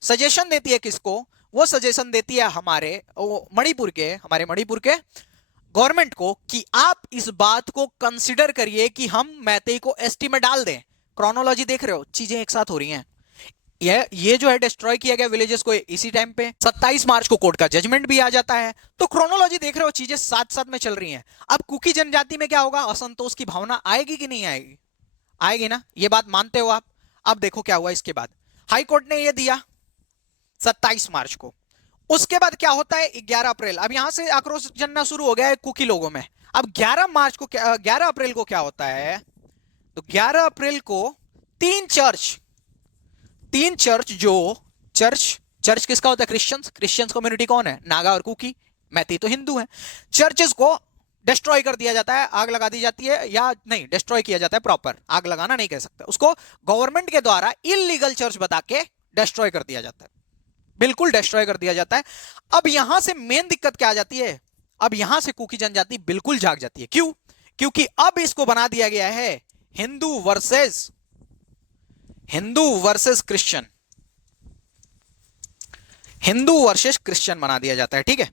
सजेशन देती है किसको, वो सजेशन देती है हमारे हमारे मणिपुर के गवर्नमेंट को कि आप इस बात को कंसिडर करिए कि हम मैतेई को एसटी में डाल दें। क्रोनोलॉजी देख रहे हो, चीजें एक साथ हो रही हैं। ये जो है डिस्ट्रॉय किया गया विलेजेस को इसी टाइम पे 27 मार्च को कोर्ट का जजमेंट भी आ जाता है। तो क्रोनोलॉजी देख रहे हो, चीजें साथ साथ में चल रही हैं। अब कुकी जनजाति में क्या होगा, असंतोष की भावना आएगी कि नहीं आएगी, आएगी ना, ये बात मानते हो आप। अब देखो क्या हुआ इसके बाद, हाई कोर्ट ने ये दिया 27 मार्च को। उसके बाद क्या होता है 11 अप्रैल, अब यहां से आक्रोश जनना शुरू हो गया है कुकी लोगों में। अब 11 मार्च को 11 अप्रैल को क्या होता है, तो 11 अप्रैल को तीन चर्च जो चर्च किसका होता है, क्रिश्चियंस कम्युनिटी कौन है, नागा और कुकी, मैती तो हिंदू है। चर्चेस को डिस्ट्रॉय कर दिया जाता है, आग लगा दी जाती है, या नहीं डिस्ट्रॉय किया जाता है, प्रॉपर आग लगाना नहीं कह सकते उसको, गवर्नमेंट के द्वारा इलीगल चर्च बता के डिस्ट्रॉय कर दिया जाता है, बिल्कुल डिस्ट्रॉय कर दिया जाता है। अब यहां से मेन दिक्कत क्या आ जाती है, अब यहां से कुकी जनजाति बिल्कुल जाग जाती है। क्यों, क्योंकि अब इसको बना दिया गया है Hindu versus Christian, Hindu versus Christian बना दिया जाता है, ठीक है।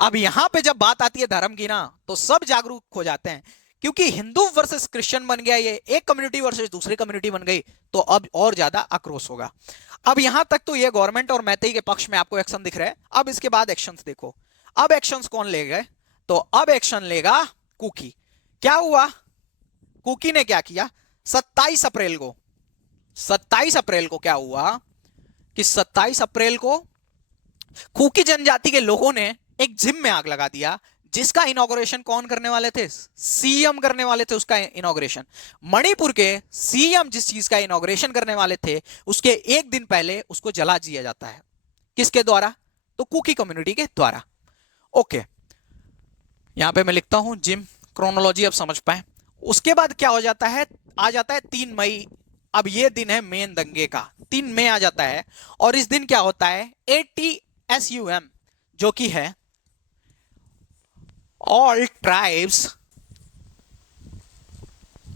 अब यहां पे जब बात आती है धर्म की ना, तो सब जागरूक हो जाते हैं, क्योंकि हिंदू वर्सेस क्रिश्चियन बन गया, ये एक कम्युनिटी वर्सेस दूसरी कम्युनिटी बन गई, तो अब और ज्यादा आक्रोश होगा। अब यहां तक तो ये गवर्नमेंट और मैतेई के पक्ष में आपको एक्शन दिख रहा है। अब इसके बाद एक्शंस देखो, अब एक्शंस कौन ले गए, तो अब एक्शन लेगा कुकी। क्या हुआ, कुकी ने क्या किया 27 अप्रैल को, 27 अप्रैल को क्या हुआ कि 27 अप्रैल को कुकी जनजाति के लोगों ने एक जिम में आग लगा दिया, जिसका इनॉग्रेशन कौन करने वाले थे, सीएम करने वाले थे उसका इनॉग्रेशन। मणिपुर के सीएम जिस चीज का इनॉग्रेशन करने वाले थे, उसके एक दिन पहले उसको जला दिया जाता है, किसके द्वारा, तो कुकी कम्युनिटी के द्वारा। ओके, यहां पे मैं लिखता हूं जिम, क्रोनोलॉजी अब समझ पाए। उसके बाद क्या हो जाता है, आ जाता है 3 मई। अब ये दिन है मेन दंगे का, 3 मई आ जाता है, और इस दिन क्या होता है ATSUM, जो कि है all tribes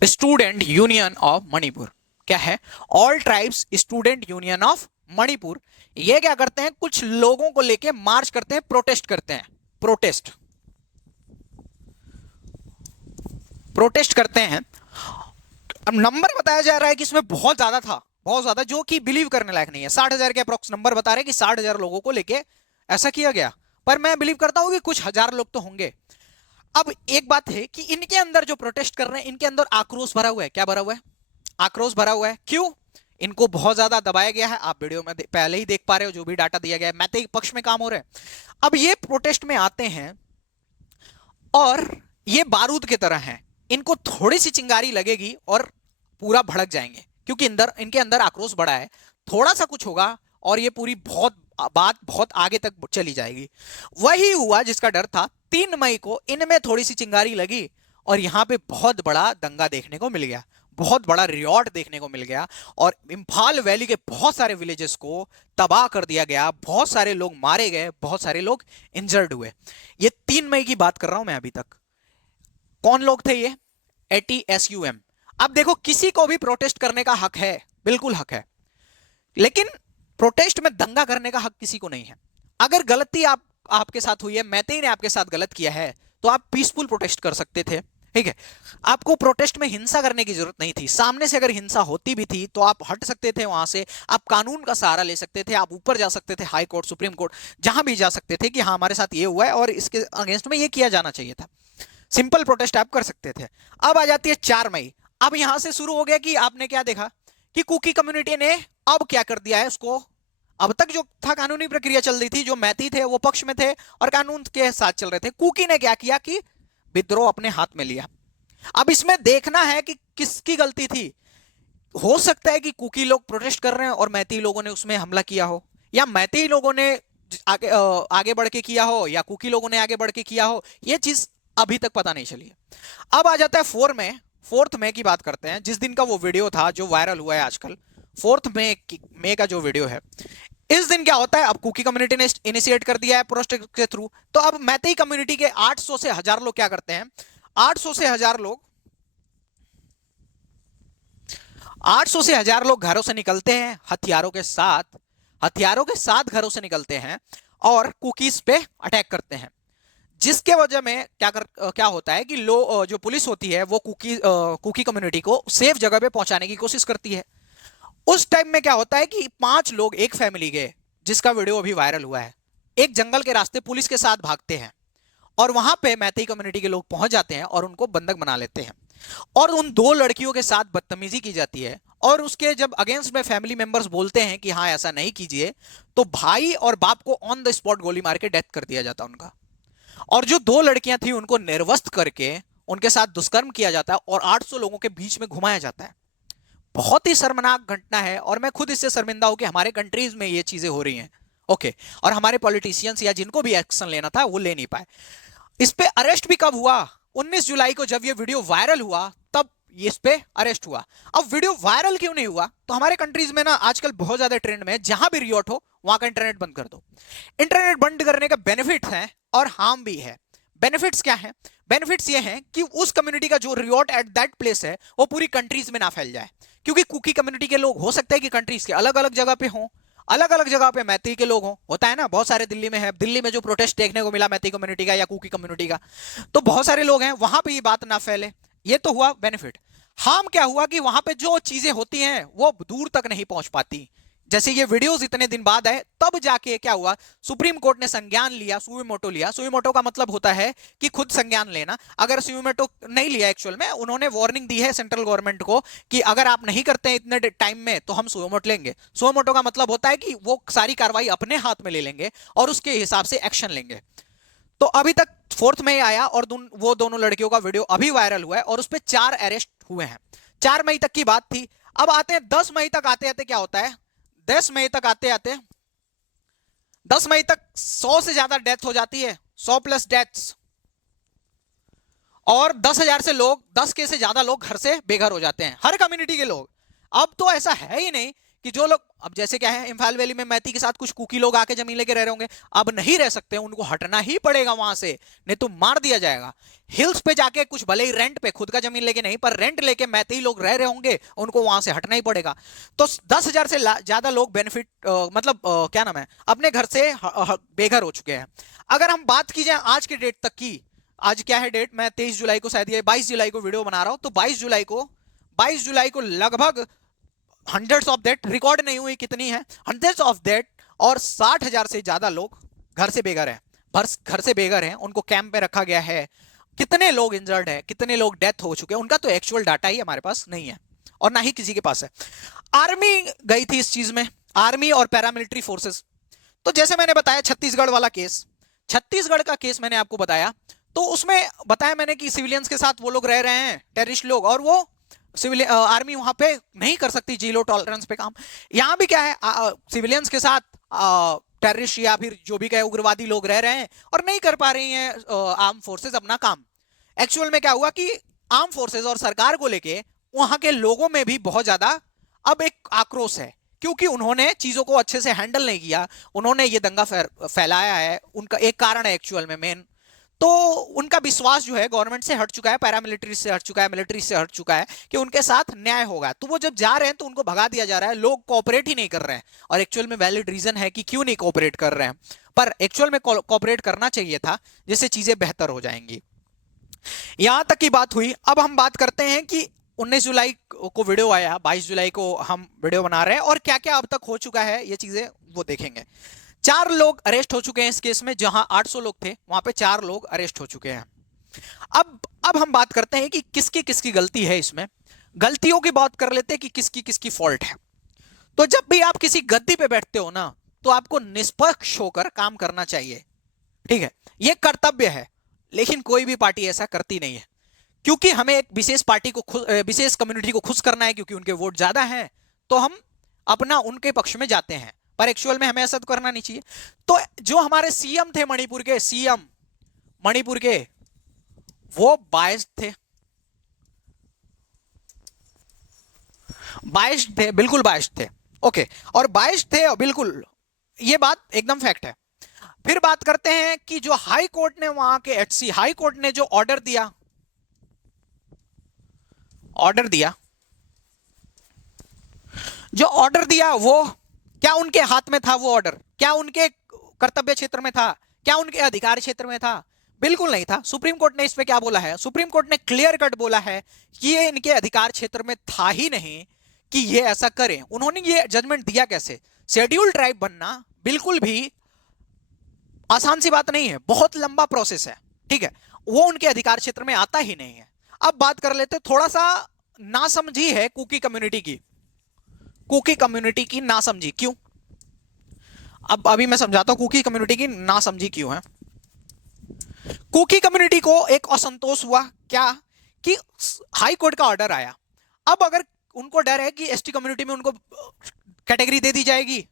student union of Manipur. क्या है, all tribes student union of Manipur. ये क्या करते हैं, कुछ लोगों को लेके मार्च करते हैं, प्रोटेस्ट करते हैं, प्रोटेस्ट करते हैं। अब नंबर बताया जा रहा है कि इसमें बहुत ज्यादा था, बहुत ज्यादा, जो कि बिलीव करने लायक नहीं है। 60,000 के अप्रोक्स नंबर बता रहे हैं कि 60,000 लोगों को लेके ऐसा किया गया, पर मैं बिलीव करता हूं कि कुछ हजार लोग तो होंगे। अब एक बात है कि इनके अंदर जो प्रोटेस्ट कर रहे हैं, इनके अंदर आक्रोश भरा हुआ है। क्या भरा हुआ है, आक्रोश भरा हुआ है। क्यों, इनको बहुत ज्यादा दबाया गया है, आप वीडियो में पहले ही देख पा रहे हो, जो भी डाटा दिया गया है, मैतेई पक्ष में काम हो रहा है। अब ये प्रोटेस्ट में आते हैं और ये बारूद की तरह हैं, इनको थोड़ी सी चिंगारी लगेगी और पूरा भड़क जाएंगे, क्योंकि इनके अंदर आक्रोश बड़ा है। थोड़ा सा कुछ होगा और ये पूरी बात बहुत आगे तक चली जाएगी। वही हुआ जिसका डर था। 3 मई को इनमें थोड़ी सी चिंगारी लगी और यहां पे बहुत बड़ा दंगा देखने को मिल गया, बहुत बड़ा रियॉट देखने को मिल गया, और इंफाल वैली के बहुत सारे विलेजेस को तबाह कर दिया गया, बहुत सारे लोग मारे गए, बहुत सारे लोग इंजर्ड हुए। ये 3 मई की बात कर रहा हूं मैं अभी तक। कौन लोग थे ये, ATSUM। अब देखो, किसी को भी प्रोटेस्ट करने का हक है, बिल्कुल हक है, लेकिन प्रोटेस्ट में दंगा करने का हक किसी को नहीं है। अगर गलती आपके साथ हुई है, मैतेई ने आपके साथ गलत किया है, तो आप पीसफुल प्रोटेस्ट कर सकते थे, ठीक है। आपको प्रोटेस्ट में हिंसा करने की जरूरत नहीं थी। सामने से अगर हिंसा होती भी थी तो आप हट सकते थे वहां से, आप कानून का सहारा ले सकते थे, आप ऊपर जा सकते थे, हाई कोर्ट, सुप्रीम कोर्ट, जहां भी जा सकते थे कि हाँ हमारे साथ ये हुआ है और इसके अगेंस्ट में ये किया जाना चाहिए था। सिंपल प्रोटेस्ट आप कर सकते थे। अब आ जाती है 4 मई। अब यहां से शुरू हो गया कि आपने क्या देखा कि कुकी कम्युनिटी ने अब क्या कर दिया है, उसको अब तक जो था कानूनी प्रक्रिया चल रही थी, जो मैती थे वो पक्ष में थे और कानून के साथ चल रहे थे। कुकी ने क्या किया कि विद्रोह अपने हाथ में लिया। अब इसमें देखना है कि किसकी गलती थी। हो सकता है कि कुकी लोग प्रोटेस्ट कर रहे हैं और मैती लोगों ने उसमें हमला किया हो, या मैती लोगों ने आगे बढ़ के किया हो, या कुकी लोगों ने आगे बढ़ के किया हो। यह चीज अभी तक पता नहीं चली है। अब आ जाता है फोर्थ में की बात करते हैं, जिस दिन का वो वीडियो था जो वायरल हुआ है आजकल। फोर्थ में का जो वीडियो है, इस दिन क्या होता है, अब कुकी कम्युनिटी ने इनिशिएट कर दिया है प्रोटेस्ट के थ्रू। तो अब मैती कम्युनिटी के 800 से 1000 लोग क्या करते हैं, 800 से 1000 लोग 800 से 1000 लोग घरों से निकलते हैं हथियारों के साथ घरों से निकलते हैं और कुकीज पे अटैक करते हैं। जिसके वजह में क्या होता है कि जो पुलिस होती है वो कुकी कम्युनिटी को सेफ जगह पे पहुंचाने की कोशिश करती है। उस टाइम में क्या होता है कि 5 लोग एक फैमिली के, जिसका वीडियो अभी वायरल हुआ है, एक जंगल के रास्ते पुलिस के साथ भागते हैं और वहां पे मैती कम्युनिटी के लोग पहुंच जाते हैं और उनको बंधक बना लेते हैं और उन 2 लड़कियों के साथ बदतमीजी की जाती है। और उसके जब अगेंस्ट में फैमिली मेंबर्स बोलते हैं कि हाँ ऐसा नहीं कीजिए, तो भाई और बाप को ऑन द स्पॉट गोली मार के डेथ कर दिया जाता उनका। और जो 2 लड़कियां थी उनको निर्वस्त्र करके उनके साथ दुष्कर्म किया जाता है और 800 लोगों के बीच में घुमाया जाता है। बहुत ही शर्मनाक घटना है और मैं खुद इससे शर्मिंदा हूं कि हमारे कंट्रीज में ये चीजें हो रही हैं। ओके, और हमारे पॉलिटिशियंस या जिनको भी एक्शन लेना था वो ले नहीं पाए। इस पे अरेस्ट भी कब हुआ, 19 जुलाई को जब ये वीडियो वायरल हुआ तब इस पे अरेस्ट हुआ। अब वीडियो वायरल क्यों नहीं हुआ, तो हमारे कंट्रीज में ना आजकल बहुत ज्यादा ट्रेंड में है, जहां भी रियोट हो वहां का इंटरनेट बंद कर दो। इंटरनेट बंद करने का बेनिफिट है और हार्म भी है। बेनिफिट्स क्या है, बेनिफिट्स ये हैं कि उस कम्युनिटी का जो रियोट एट दैट प्लेस है वो पूरी कंट्रीज में ना फैल जाए, क्योंकि कुकी कम्युनिटी के लोग हो सकता है कि कंट्रीज के अलग अलग जगह पे हों, अलग अलग जगह पे मैती के लोग हों। होता है ना, बहुत सारे दिल्ली में है, दिल्ली में जो प्रोटेस्ट देखने को मिला मैती कम्युनिटी का या कुकी कम्युनिटी का, तो बहुत सारे लोग हैं, वहां पे ये बात ना फैले। ये तो हुआ बेनिफिट। हार्म क्या हुआ कि वहां पे जो चीजें होती हैं वो दूर तक नहीं पहुंच पाती। जैसे ये वीडियोस इतने दिन बाद आए तब जाके क्या हुआ, सुप्रीम कोर्ट ने संज्ञान लिया, सुईमोटो लिया। सुईमोटो का मतलब होता है कि खुद संज्ञान लेना। अगर सुईमोटो नहीं लिया, एक्चुअल में उन्होंने वार्निंग दी है सेंट्रल गवर्नमेंट को कि अगर आप नहीं करते हैं इतने टाइम में तो हम सुईमोटो लेंगे। सुईमोटो का मतलब होता है कि वो सारी कार्रवाई अपने हाथ में ले लेंगे और उसके हिसाब से एक्शन लेंगे। तो अभी तक फोर्थ में आया और वो दोनों लड़कियों का वीडियो अभी वायरल हुआ है और उस पर 4 अरेस्ट हुए हैं। 4 मई तक की बात थी। अब आते हैं 10 मई तक, आते आते क्या होता है, 10 मई तक आते आते 10 मई तक 100 से ज्यादा डेथ हो जाती है, 100 प्लस डेथ्स, और 10,000 से लोग, 10 के से ज्यादा लोग घर से बेघर हो जाते हैं, हर कम्युनिटी के लोग। अब तो ऐसा है ही नहीं कि जो लोग, अब जैसे क्या है, इंफाल वैली में मैती के साथ कुछ कुकी लोग आके जमीन लेके रह रहे होंगे, अब नहीं रह सकते, उनको हटना ही पड़ेगा वहां से, नहीं तो मार दिया जाएगा। हिल्स पे जाके कुछ भले ही रेंट पे, खुद का जमीन लेके नहीं पर रेंट लेके मैती लोग रह रहे होंगे, उनको वहां से हटना ही पड़ेगा। तो 10,000 से ज्यादा लोग बेनिफिट मतलब क्या नाम है, अपने घर से बेघर हो चुके हैं। अगर हम बात की जाए आज के डेट तक की, आज क्या है डेट, मैं 23 जुलाई को, शायद ये 22 जुलाई को वीडियो बना रहा हूं, तो 22 जुलाई को लगभग हंड्रेड्स ऑफ दैट, रिकॉर्ड नहीं हुई कितनी है, हंड्रेड्स ऑफ दैट, और 60,000 से ज्यादा लोग घर से बेघर हैं, घर से बेघर हैं, उनको कैंप में रखा गया है। कितने लोग इंजर्ड है, कितने लोग डेथ हो चुके हैं, उनका तो एक्चुअल डाटा ही हमारे पास नहीं है और ना ही किसी के पास है। आर्मी गई थी इस चीज में, आर्मी और पैरामिलिट्री फोर्सेस। तो जैसे मैंने बताया छत्तीसगढ़ वाला केस, छत्तीसगढ़ का केस मैंने आपको बताया, तो उसमें बताया मैंने कि सिविलियंस के साथ वो लोग रह रहे हैं, टेररिस्ट लोग, और वो सिविल आर्मी वहां पे नहीं कर सकती जीरो टॉलरेंस पे काम। यहां भी क्या है, सिविलियंस के साथ टेररिस्ट या फिर जो भी कहे उग्रवादी लोग रह रहे हैं और नहीं कर पा रही हैं आर्म फोर्सेस अपना काम। एक्चुअल में क्या हुआ कि आर्म फोर्सेस और सरकार को लेके वहां के लोगों में भी बहुत ज्यादा अब एक आक्रोश है, क्योंकि उन्होंने चीजों को अच्छे से हैंडल नहीं किया, उन्होंने ये दंगा फैलाया है। उनका एक कारण है एक्चुअल में मेन, तो उनका विश्वास जो है गवर्नमेंट से हट चुका है, पैरामिलिट्री से हट चुका है, मिलिट्री से हट चुका है कि उनके साथ न्याय होगा। तो वो जब जा रहे हैं तो उनको भगा दिया जा रहा है, लोग कोऑपरेट ही नहीं कर रहे हैं। और एक्चुअल में वैलिड रीजन है कि क्यों नहीं कोऑपरेट कर रहे हैं, पर एक्चुअल में कोऑपरेट करना चाहिए था, जिससे चीजें बेहतर हो जाएंगी। यहां तक की बात हुई। अब हम बात करते हैं कि 19 जुलाई को वीडियो आया, 22 जुलाई को हम वीडियो बना रहे हैं और क्या क्या अब तक हो चुका है ये चीजें वो देखेंगे। 4 लोग अरेस्ट हो चुके हैं इस केस में, जहां 800 लोग थे वहां पे 4 लोग अरेस्ट हो चुके हैं। अब हम बात करते हैं कि किसकी किसकी गलती है इसमें। गलतियों की बात कर लेते हैं कि किसकी किसकी फॉल्ट है। तो जब भी आप किसी गद्दी पे बैठते हो ना, तो आपको निष्पक्ष होकर काम करना चाहिए। ठीक है, यह कर्तव्य है, लेकिन कोई भी पार्टी ऐसा करती नहीं है, क्योंकि हमें एक विशेष पार्टी को विशेष कम्युनिटी को खुश करना है, क्योंकि उनके वोट ज्यादा हैं, तो हम अपना उनके पक्ष में जाते हैं, पर एक्चुअल में हमें ऐसा तो करना नहीं चाहिए। तो जो हमारे सीएम थे, मणिपुर के सीएम, मणिपुर के, वो बायस्ड थे, बायस्ड थे, बिल्कुल बायस्ड थे। ओके, और बायस्ड थे बिल्कुल, ये बात एकदम फैक्ट है। फिर बात करते हैं कि जो हाई कोर्ट ने, वहां के एचसी हाई कोर्ट ने जो ऑर्डर दिया, जो ऑर्डर दिया, वो क्या उनके हाथ में था? वो ऑर्डर क्या उनके कर्तव्य क्षेत्र में था? क्या उनके अधिकार क्षेत्र में था? बिल्कुल नहीं था। सुप्रीम कोर्ट ने इस पे क्या बोला है? सुप्रीम कोर्ट ने क्लियर कट बोला है कि ये इनके अधिकार क्षेत्र में था ही नहीं कि ये ऐसा करें। उन्होंने ये जजमेंट दिया कैसे? शेड्यूल ट्राइब बनना बिल्कुल भी आसान सी बात नहीं है, बहुत लंबा प्रोसेस है। ठीक है, वो उनके अधिकार क्षेत्र में आता ही नहीं है। अब बात कर लेते, थोड़ा सा नासमझी है कुकी कम्युनिटी की, कुकी कम्युनिटी की नासमझी क्यों? अब अभी मैं समझाता हूं कुकी कम्युनिटी की नासमझी क्यों है। कुकी कम्युनिटी को एक असंतोष हुआ क्या, कि हाई कोर्ट का ऑर्डर आया। अब अगर उनको डर है कि एसटी कम्युनिटी में उनको कैटेगरी दे दी जाएगी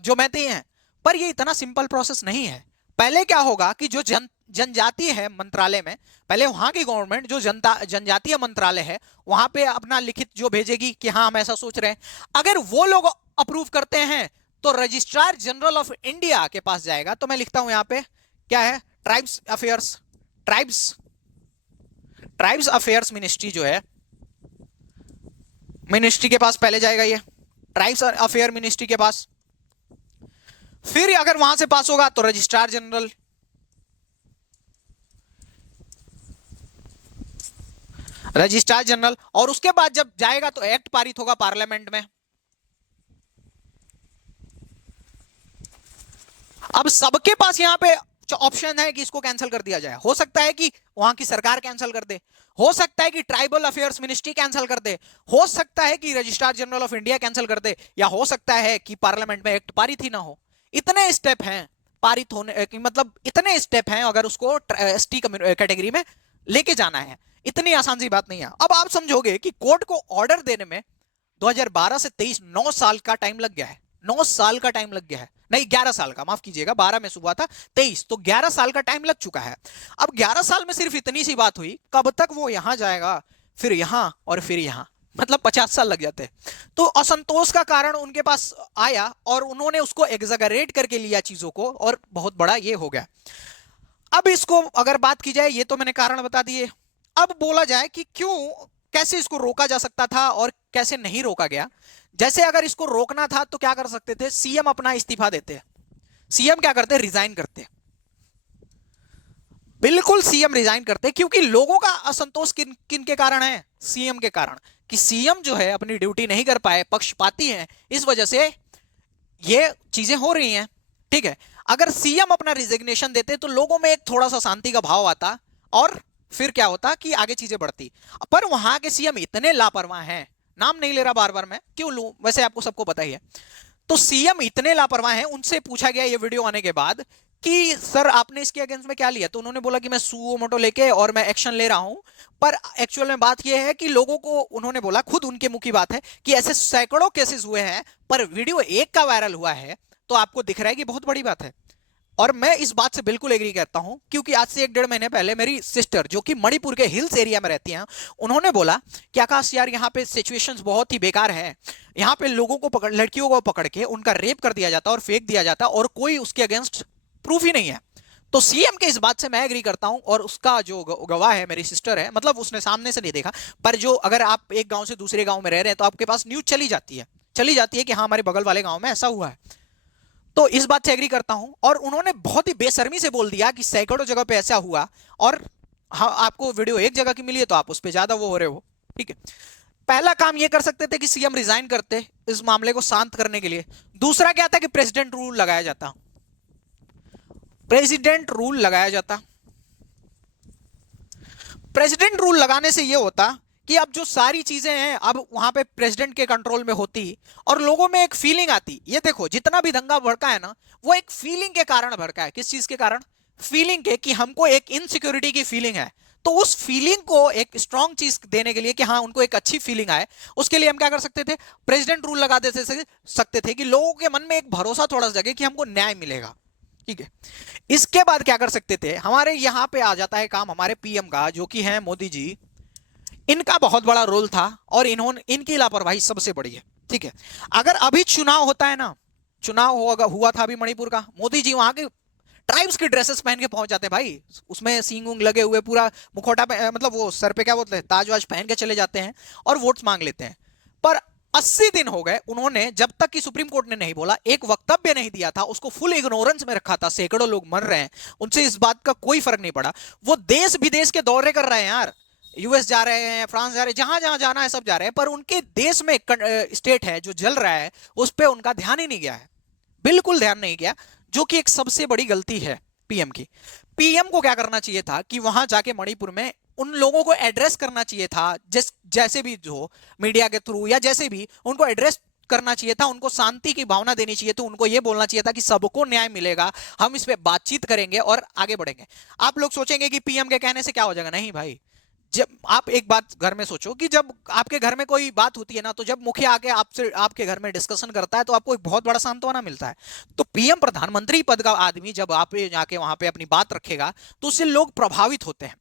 जो मैते हैं, पर ये इतना सिंपल प्रोसेस नहीं है। पहले क्या होगा कि जो जनजातीय है मंत्रालय में, पहले वहां की गवर्नमेंट जो जनजातीय मंत्रालय है, वहां पे अपना लिखित जो भेजेगी कि हाँ हम ऐसा सोच रहे हैं। अगर वो लोग अप्रूव करते हैं तो रजिस्ट्रार जनरल ऑफ इंडिया के पास जाएगा। तो मैं लिखता हूं यहां पे क्या है, tribes affairs, tribes affairs ministry जो है, मिनिस्ट्री के पास पहले जाएगा ये, ट्राइब्स अफेयर मिनिस्ट्री के पास। फिर अगर वहां से पास होगा तो रजिस्ट्रार जनरल, और उसके बाद जब जाएगा तो एक्ट पारित होगा पार्लियामेंट में। अब सबके पास यहां पे ऑप्शन है कि इसको कैंसिल कर दिया जाए। हो सकता है कि वहां की सरकार कैंसिल कर दे, हो सकता है कि ट्राइबल अफेयर्स मिनिस्ट्री कैंसिल कर दे, हो सकता है कि registrar general of India cancel कर दे, या हो सकता है कि पार्लियामेंट में एक्ट पारित ही ना हो। इतने स्टेप हैं पारित होने की, मतलब इतने स्टेप हैं अगर उसको एसटी कैटेगरी में लेके जाना है। इतनी आसान सी बात नहीं है। अब आप समझोगे कि कोर्ट को ऑर्डर देने में 2012 से 23 9 साल का टाइम लग गया है। 9 साल का टाइम लग गया है, नहीं 11 साल का, माफ कीजिएगा, 12 में सुबह था, 23, तो 11 साल का टाइम लग चुका है। अब 11 साल में सिर्फ इतनी सी बात हुई, कब तक वो यहां जाएगा, फिर यहां और फिर यहां, मतलब 50 साल लग जाते। तो असंतोष का कारण उनके पास आया और उन्होंने उसको एग्जैगरेट करके लिया चीजों को, और बहुत बड़ा ये हो गया। अब इसको अगर बात की जाए, ये तो मैंने कारण बता दिए। अब बोला जाए कि क्यों, कैसे इसको रोका जा सकता था और कैसे नहीं रोका गया। जैसे अगर इसको रोकना था तो क्या कर सकते थे? सीएम अपना इस्तीफा देते। सीएम क्या करते? रिजाइन करते। बिल्कुल सीएम रिजाइन करते, क्योंकि लोगों का असंतोष किन किन के कारण है? सीएम के कारण, कि सीएम जो है अपनी ड्यूटी नहीं कर पाए, पक्षपाती हैं, इस वजह से ये चीजें हो रही हैं। ठीक है, अगर सीएम अपना रिजिग्नेशन देते तो लोगों में एक थोड़ा सा शांति का भाव आता, और फिर क्या होता कि आगे चीजें बढ़ती। पर वहां के सीएम इतने लापरवाह हैं, नाम नहीं ले रहा बार बार मैं, क्यों लूं, वैसे आपको सबको पता ही है। तो सीएम इतने लापरवाह हैं, उनसे पूछा गया ये वीडियो आने के बाद कि सर आपने इसके अगेंस्ट में क्या लिया, तो उन्होंने बोला कि मैं सुओ मोटो लेके और मैं एक्शन ले रहा हूं। पर एक्चुअल में बात यह है कि लोगों को, उन्होंने बोला, खुद उनके मुंह की बात है कि ऐसे सैकड़ों केसेस हुए हैं, पर वीडियो एक का वायरल हुआ है, तो आपको दिख रहा है कि बहुत बड़ी बात है। और मैं इस बात से बिल्कुल एग्री करता हूं, क्योंकि आज से 1 डेढ़ महीने पहले मेरी सिस्टर, जो कि मणिपुर के हिल्स एरिया में रहती हैं, उन्होंने बोला कि आकाश यार यहाँ पे सिचुएशंस बहुत ही बेकार है, यहाँ पे लोगों को पकड़, लड़कियों को पकड़ के उनका रेप कर दिया जाता और फेंक दिया जाता, और कोई उसके अगेंस्ट प्रूफ ही नहीं है। तो सीएम के इस बात से मैं एग्री करता हूं, और उसका जो गवाह है मेरी सिस्टर है, मतलब उसने सामने से नहीं देखा, पर जो अगर आप एक गांव से दूसरे गांव में रह रहे हैं तो आपके पास न्यूज चली जाती है कि हाँ हमारे बगल वाले गांव में ऐसा हुआ है। तो इस बात से एग्री करता हूं। और उन्होंने बहुत ही बेशर्मी से बोल दिया कि सैकड़ों जगह पे ऐसा हुआ, और हाँ आपको वीडियो एक जगह की मिली है तो आप उस पर ज्यादा वो हो रहे हो। ठीक है, पहला काम ये कर सकते थे कि सीएम रिजाइन करते इस मामले को शांत करने के लिए। दूसरा क्या था कि प्रेसिडेंट रूल लगाया जाता, प्रेसिडेंट रूल लगाया जाता। प्रेसिडेंट रूल लगाने से यह होता कि अब जो सारी चीजें हैं अब वहां पे प्रेसिडेंट के कंट्रोल में होती और लोगों में एक फीलिंग आती। ये देखो जितना भी दंगा भड़का है ना, वो एक फीलिंग के कारण भड़का है। किस चीज के कारण? फीलिंग के, कि हमको एक इनसिक्योरिटी की फीलिंग है। तो उस फीलिंग को एक स्ट्रांग चीज देने के लिए कि हाँ उनको एक अच्छी फीलिंग आए, उसके लिए हम क्या कर सकते थे? प्रेसिडेंट रूल लगा दे सकते थे कि लोगों के मन में एक भरोसा थोड़ा सा जगे कि हमको न्याय मिलेगा। ठीक है। इसके बाद क्या कर सकते थे? हमारे यहां पे आ जाता है काम हमारे पीएम का, जो कि है मोदी जी। इनका बहुत बड़ा रोल था और इन्होंने, इनकी लापरवाही सबसे बड़ी है। ठीक है। अगर अभी चुनाव होता है ना, चुनाव हुआ था अभी मणिपुर का, मोदी जी वहां के ट्राइब्स के ड्रेसेस पहन के पहुंच जाते हैं भाई, उसमें सींग उंग लगे हुए, पूरा मुखौटा मतलब वो सर पे क्या बोलते हैं, ताज वाज पहन के चले जाते हैं और वोट्स मांग लेते हैं। पर 80 दिन हो गए, उन्होंने जब तक कि सुप्रीम कोर्ट ने नहीं बोला, एक वक्तव्य नहीं दिया था, उसको फुल इग्नोरेंस में रखा था। सैकड़ों लोग मर रहे हैं, उनसे इस बात का कोई फर्क नहीं पड़ा। वो देश विदेश के दौरे कर रहे हैं यार, यूएस जा रहे हैं, फ्रांस जा रहे हैं, जहां जहां जाना है सब जा रहे हैं, पर उनके देश में स्टेट है जो जल रहा है, उस पर उनका ध्यान ही नहीं गया है, बिल्कुल ध्यान नहीं गया, जो कि एक सबसे बड़ी गलती है पीएम की। पीएम को क्या करना चाहिए था कि वहां जाके मणिपुर में उन लोगों को एड्रेस करना चाहिए था, जैसे भी जो मीडिया के थ्रू या जैसे भी उनको एड्रेस करना चाहिए था, उनको शांति की भावना देनी चाहिए थी, उनको यह बोलना चाहिए था कि सबको न्याय मिलेगा, हम इस पे बातचीत करेंगे और आगे बढ़ेंगे। आप लोग सोचेंगे कि पीएम के कहने से क्या हो जाएगा, नहीं भाई। जब आप एक बात घर में सोचो कि जब आपके घर में कोई बात होती है ना, तो जब मुखिया आके आपसे आपके घर में डिस्कशन करता है तो आपको एक बहुत बड़ा सांत्वना मिलता है। तो पीएम प्रधानमंत्री पद का आदमी जब आप जाके वहां पे अपनी बात रखेगा तो उससे लोग प्रभावित होते हैं,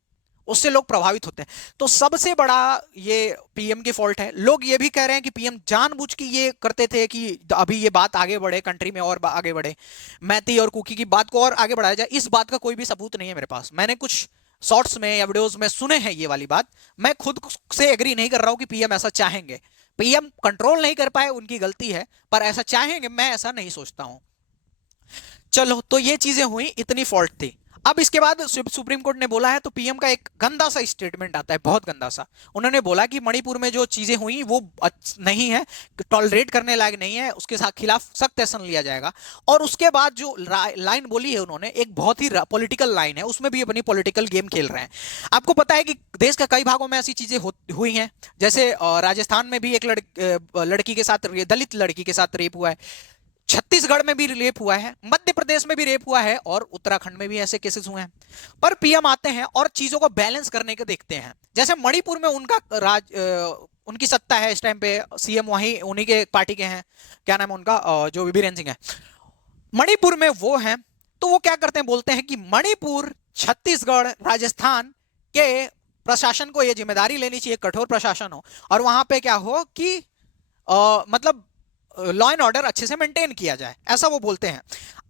उससे लोग प्रभावित होते हैं। तो सबसे बड़ा ये पीएम की फॉल्ट है। लोग ये भी कह रहे हैं कि पीएम जानबूझ के ये करते थे कि अभी ये बात आगे बढ़े, कंट्री में और आगे बढ़े, मैती और कुकी की बात को और आगे बढ़ाया जाए। इस बात का कोई भी सबूत नहीं है मेरे पास। मैंने कुछ शॉर्ट्स में या वीडियोस में सुने हैं ये वाली बात, मैं खुद से एग्री नहीं कर रहा हूं कि पीएम ऐसा चाहेंगे। पीएम कंट्रोल नहीं कर पाए, उनकी गलती है, पर ऐसा चाहेंगे मैं ऐसा नहीं सोचता हूं। चलो, तो ये चीजें हुई, इतनी फॉल्ट थी। अब इसके बाद सुप्रीम कोर्ट ने बोला है, तो पीएम का एक गंदा सा स्टेटमेंट आता है, बहुत गंदा सा। उन्होंने बोला कि मणिपुर में जो चीजें हुई वो नहीं है, टॉलरेट करने लायक नहीं है, उसके साथ खिलाफ सख्त एक्शन लिया जाएगा। और उसके बाद जो लाइन बोली है उन्होंने, एक बहुत ही पॉलिटिकल लाइन है, उसमें भी अपनी पॉलिटिकल गेम खेल रहे हैं। आपको पता है कि देश के कई भागों में ऐसी चीजें हुई हैं, जैसे राजस्थान में भी एक लड़की के साथ, दलित लड़की के साथ रेप हुआ है, छत्तीसगढ़ में भी रेप हुआ है, मध्य प्रदेश में भी रेप हुआ है और उत्तराखंड में भी ऐसे केसेस हुए हैं। पर पीएम आते हैं और चीजों को बैलेंस करने के देखते हैं। जैसे मणिपुर में उनका उनकी सत्ता है इस टाइम पे, सीएम वहीं उन्हीं के पार्टी के हैं, क्या नाम है उनका, जो बीरेन सिंह है, मणिपुर में वो हैं। तो वो क्या करते हैं, बोलते हैं कि मणिपुर, छत्तीसगढ़, राजस्थान के प्रशासन को यह जिम्मेदारी लेनी चाहिए, कठोर प्रशासन हो और वहां पे क्या हो कि मतलब लॉ एंड ऑर्डर अच्छे से मेंटेन किया जाए, ऐसा वो बोलते हैं।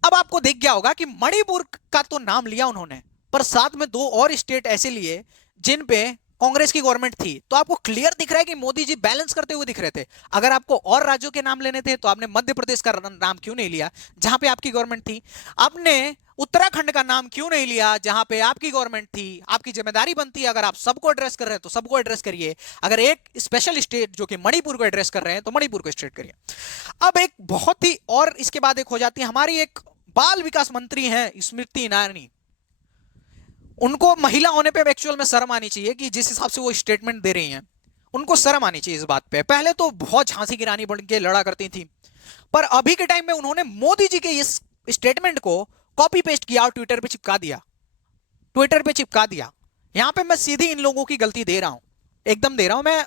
अब आपको दिख गया होगा कि मणिपुर का तो नाम लिया उन्होंने, पर साथ में दो और स्टेट ऐसे लिए जिन पे कांग्रेस की गवर्नमेंट थी। तो आपको क्लियर दिख रहा है कि मोदी जी बैलेंस करते हुए दिख रहे थे। अगर आपको और राज्यों के नाम लेने थे तो आपने मध्य प्रदेश का नाम क्यों नहीं लिया, जहां पे आपकी गवर्नमेंट थी? आपने उत्तराखंड का नाम क्यों नहीं लिया, जहां पे आपकी गवर्नमेंट थी? आपकी जिम्मेदारी बनती है, अगर आप सबको एड्रेस कर रहे हैं तो सबको एड्रेस करिए, अगर एक स्पेशल स्टेट जो कि मणिपुर को एड्रेस कर रहे हैं तो मणिपुर को स्टेट करिए। अब एक बहुत ही, और इसके बाद एक हो जाती है हमारी एक बाल विकास मंत्री हैं स्मृति ईरानी। उनको महिला होने पे एक्चुअल में शर्म आनी चाहिए कि जिस हिसाब से वो स्टेटमेंट दे रही हैं, उनको शर्म आनी चाहिए इस बात पे। पहले तो बहुत झांसी की रानी बन के लड़ा करती थी, पर अभी के टाइम में उन्होंने मोदी जी के इस स्टेटमेंट को कॉपी पेस्ट किया और ट्विटर पे चिपका दिया, ट्विटर पे चिपका दिया। यहां पे मैं सीधी इन लोगों की गलती दे रहा हूं, एकदम दे रहा हूं मैं।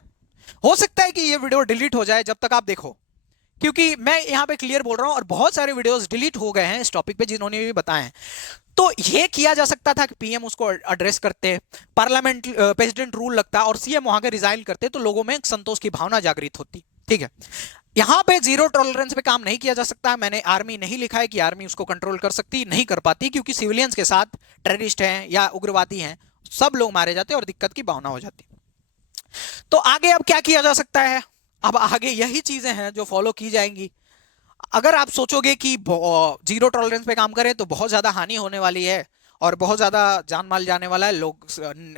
हो सकता है कि ये वीडियो डिलीट हो जाए जब तक आप देखो, क्योंकि मैं यहां पे क्लियर बोल रहा हूं और बहुत सारे वीडियोस डिलीट हो गए हैं इस टॉपिक पे जिन्होंने भी बताए हैं। तो ये किया जा सकता था कि पीएम उसको एड्रेस करते, पार्लियामेंट प्रेसिडेंट रूल लगता और सीएम वहां के रिजाइन करते, तो लोगों में संतोष की भावना जागृत होती। ठीक है, यहां पे जीरो टॉलरेंस पे काम नहीं किया जा सकता। मैंने आर्मी नहीं लिखा है कि आर्मी उसको कंट्रोल कर सकती, नहीं कर पाती, क्योंकि सिविलियंस के साथ टेररिस्ट हैं या उग्रवादी हैं, सब लोग मारे जाते और दिक्कत की भावना हो जाती। तो आगे अब क्या किया जा सकता है? अब आगे यही चीजें हैं जो फॉलो की जाएंगी। अगर आप सोचोगे कि जीरो टॉलरेंस पे काम करें तो बहुत ज्यादा हानि होने वाली है और बहुत ज्यादा जान माल जाने वाला है, लोग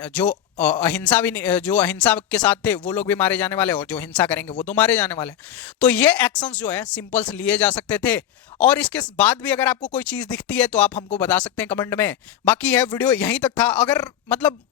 जो अहिंसा भी जो अहिंसा के साथ थे वो लोग भी मारे जाने वाले, और जो हिंसा करेंगे वो तो मारे जाने वाले। तो ये एक्शंस जो है सिंपल्स लिए जा सकते थे। और इसके बाद भी अगर आपको कोई चीज दिखती है तो आप हमको बता सकते हैं कमेंट में। बाकी है वीडियो यहीं तक था। अगर मतलब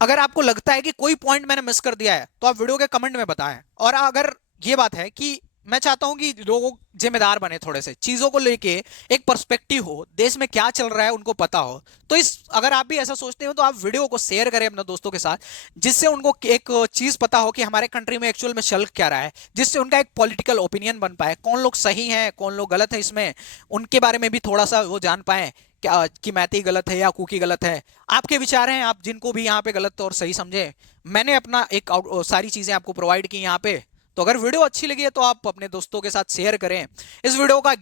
अगर आपको लगता है कि कोई पॉइंट मैंने मिस कर दिया है तो आप वीडियो के कमेंट में बताएं। और अगर ये बात है कि मैं चाहता हूं कि लोग जिम्मेदार बने, थोड़े से चीजों को लेके एक पर्सपेक्टिव हो, देश में क्या चल रहा है उनको पता हो, तो इस अगर आप भी ऐसा सोचते हो तो आप वीडियो को शेयर करें अपने दोस्तों के साथ, जिससे उनको एक चीज पता हो कि हमारे कंट्री में एक्चुअल में चल क्या रहा है, जिससे उनका एक पॉलिटिकल ओपिनियन बन पाए, कौन लोग सही हैं कौन लोग गलत है इसमें, उनके बारे में भी थोड़ा सा वो जान पाए क्या कि मैती गलत है या कुकी गलत है। आपके विचार हैं, आप जिनको भी यहाँ पे गलत और सही समझे। मैंने अपना एक सारी चीजें आपको प्रोवाइड की यहाँ पे। तो अगर वीडियो अच्छी लगी है तो आप अपने दोस्तों के साथ शेयर करें। इस वीडियो का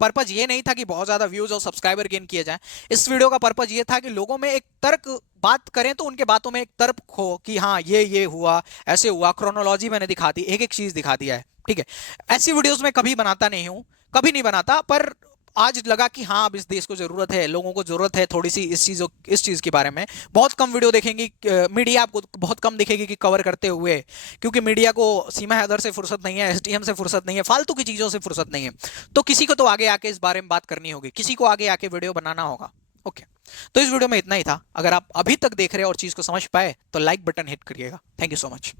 पर्पज ये नहीं था कि बहुत ज्यादा व्यूज और सब्सक्राइबर गेन किए जाएं। इस वीडियो का पर्पज ये था कि लोगों में एक तर्क, बात करें तो उनके बातों में एक तर्क हो कि हाँ ये हुआ, ऐसे हुआ, क्रोनोलॉजी मैंने दिखा दी, एक एक चीज दिखा दिया है, ठीक है। ऐसी वीडियोस मैं कभी बनाता नहीं हूं, कभी नहीं बनाता, पर आज लगा कि हाँ अब इस देश को जरूरत है, लोगों को जरूरत है थोड़ी सी इस चीज के बारे में। बहुत कम वीडियो देखेंगी, मीडिया आपको बहुत कम दिखेगी कि कवर करते हुए, क्योंकि मीडिया को सीमा हैदर से फुर्सत नहीं है, एसडीएम से फुर्सत नहीं है, फालतू की चीजों से फुर्सत नहीं है। तो किसी को तो आगे आके इस बारे में बात करनी होगी, किसी को आगे आके वीडियो बनाना होगा। ओके, तो इस वीडियो में इतना ही था। अगर आप अभी तक देख रहे हैं और चीज को समझ पाए तो लाइक बटन हिट करिएगा। Thank you so much.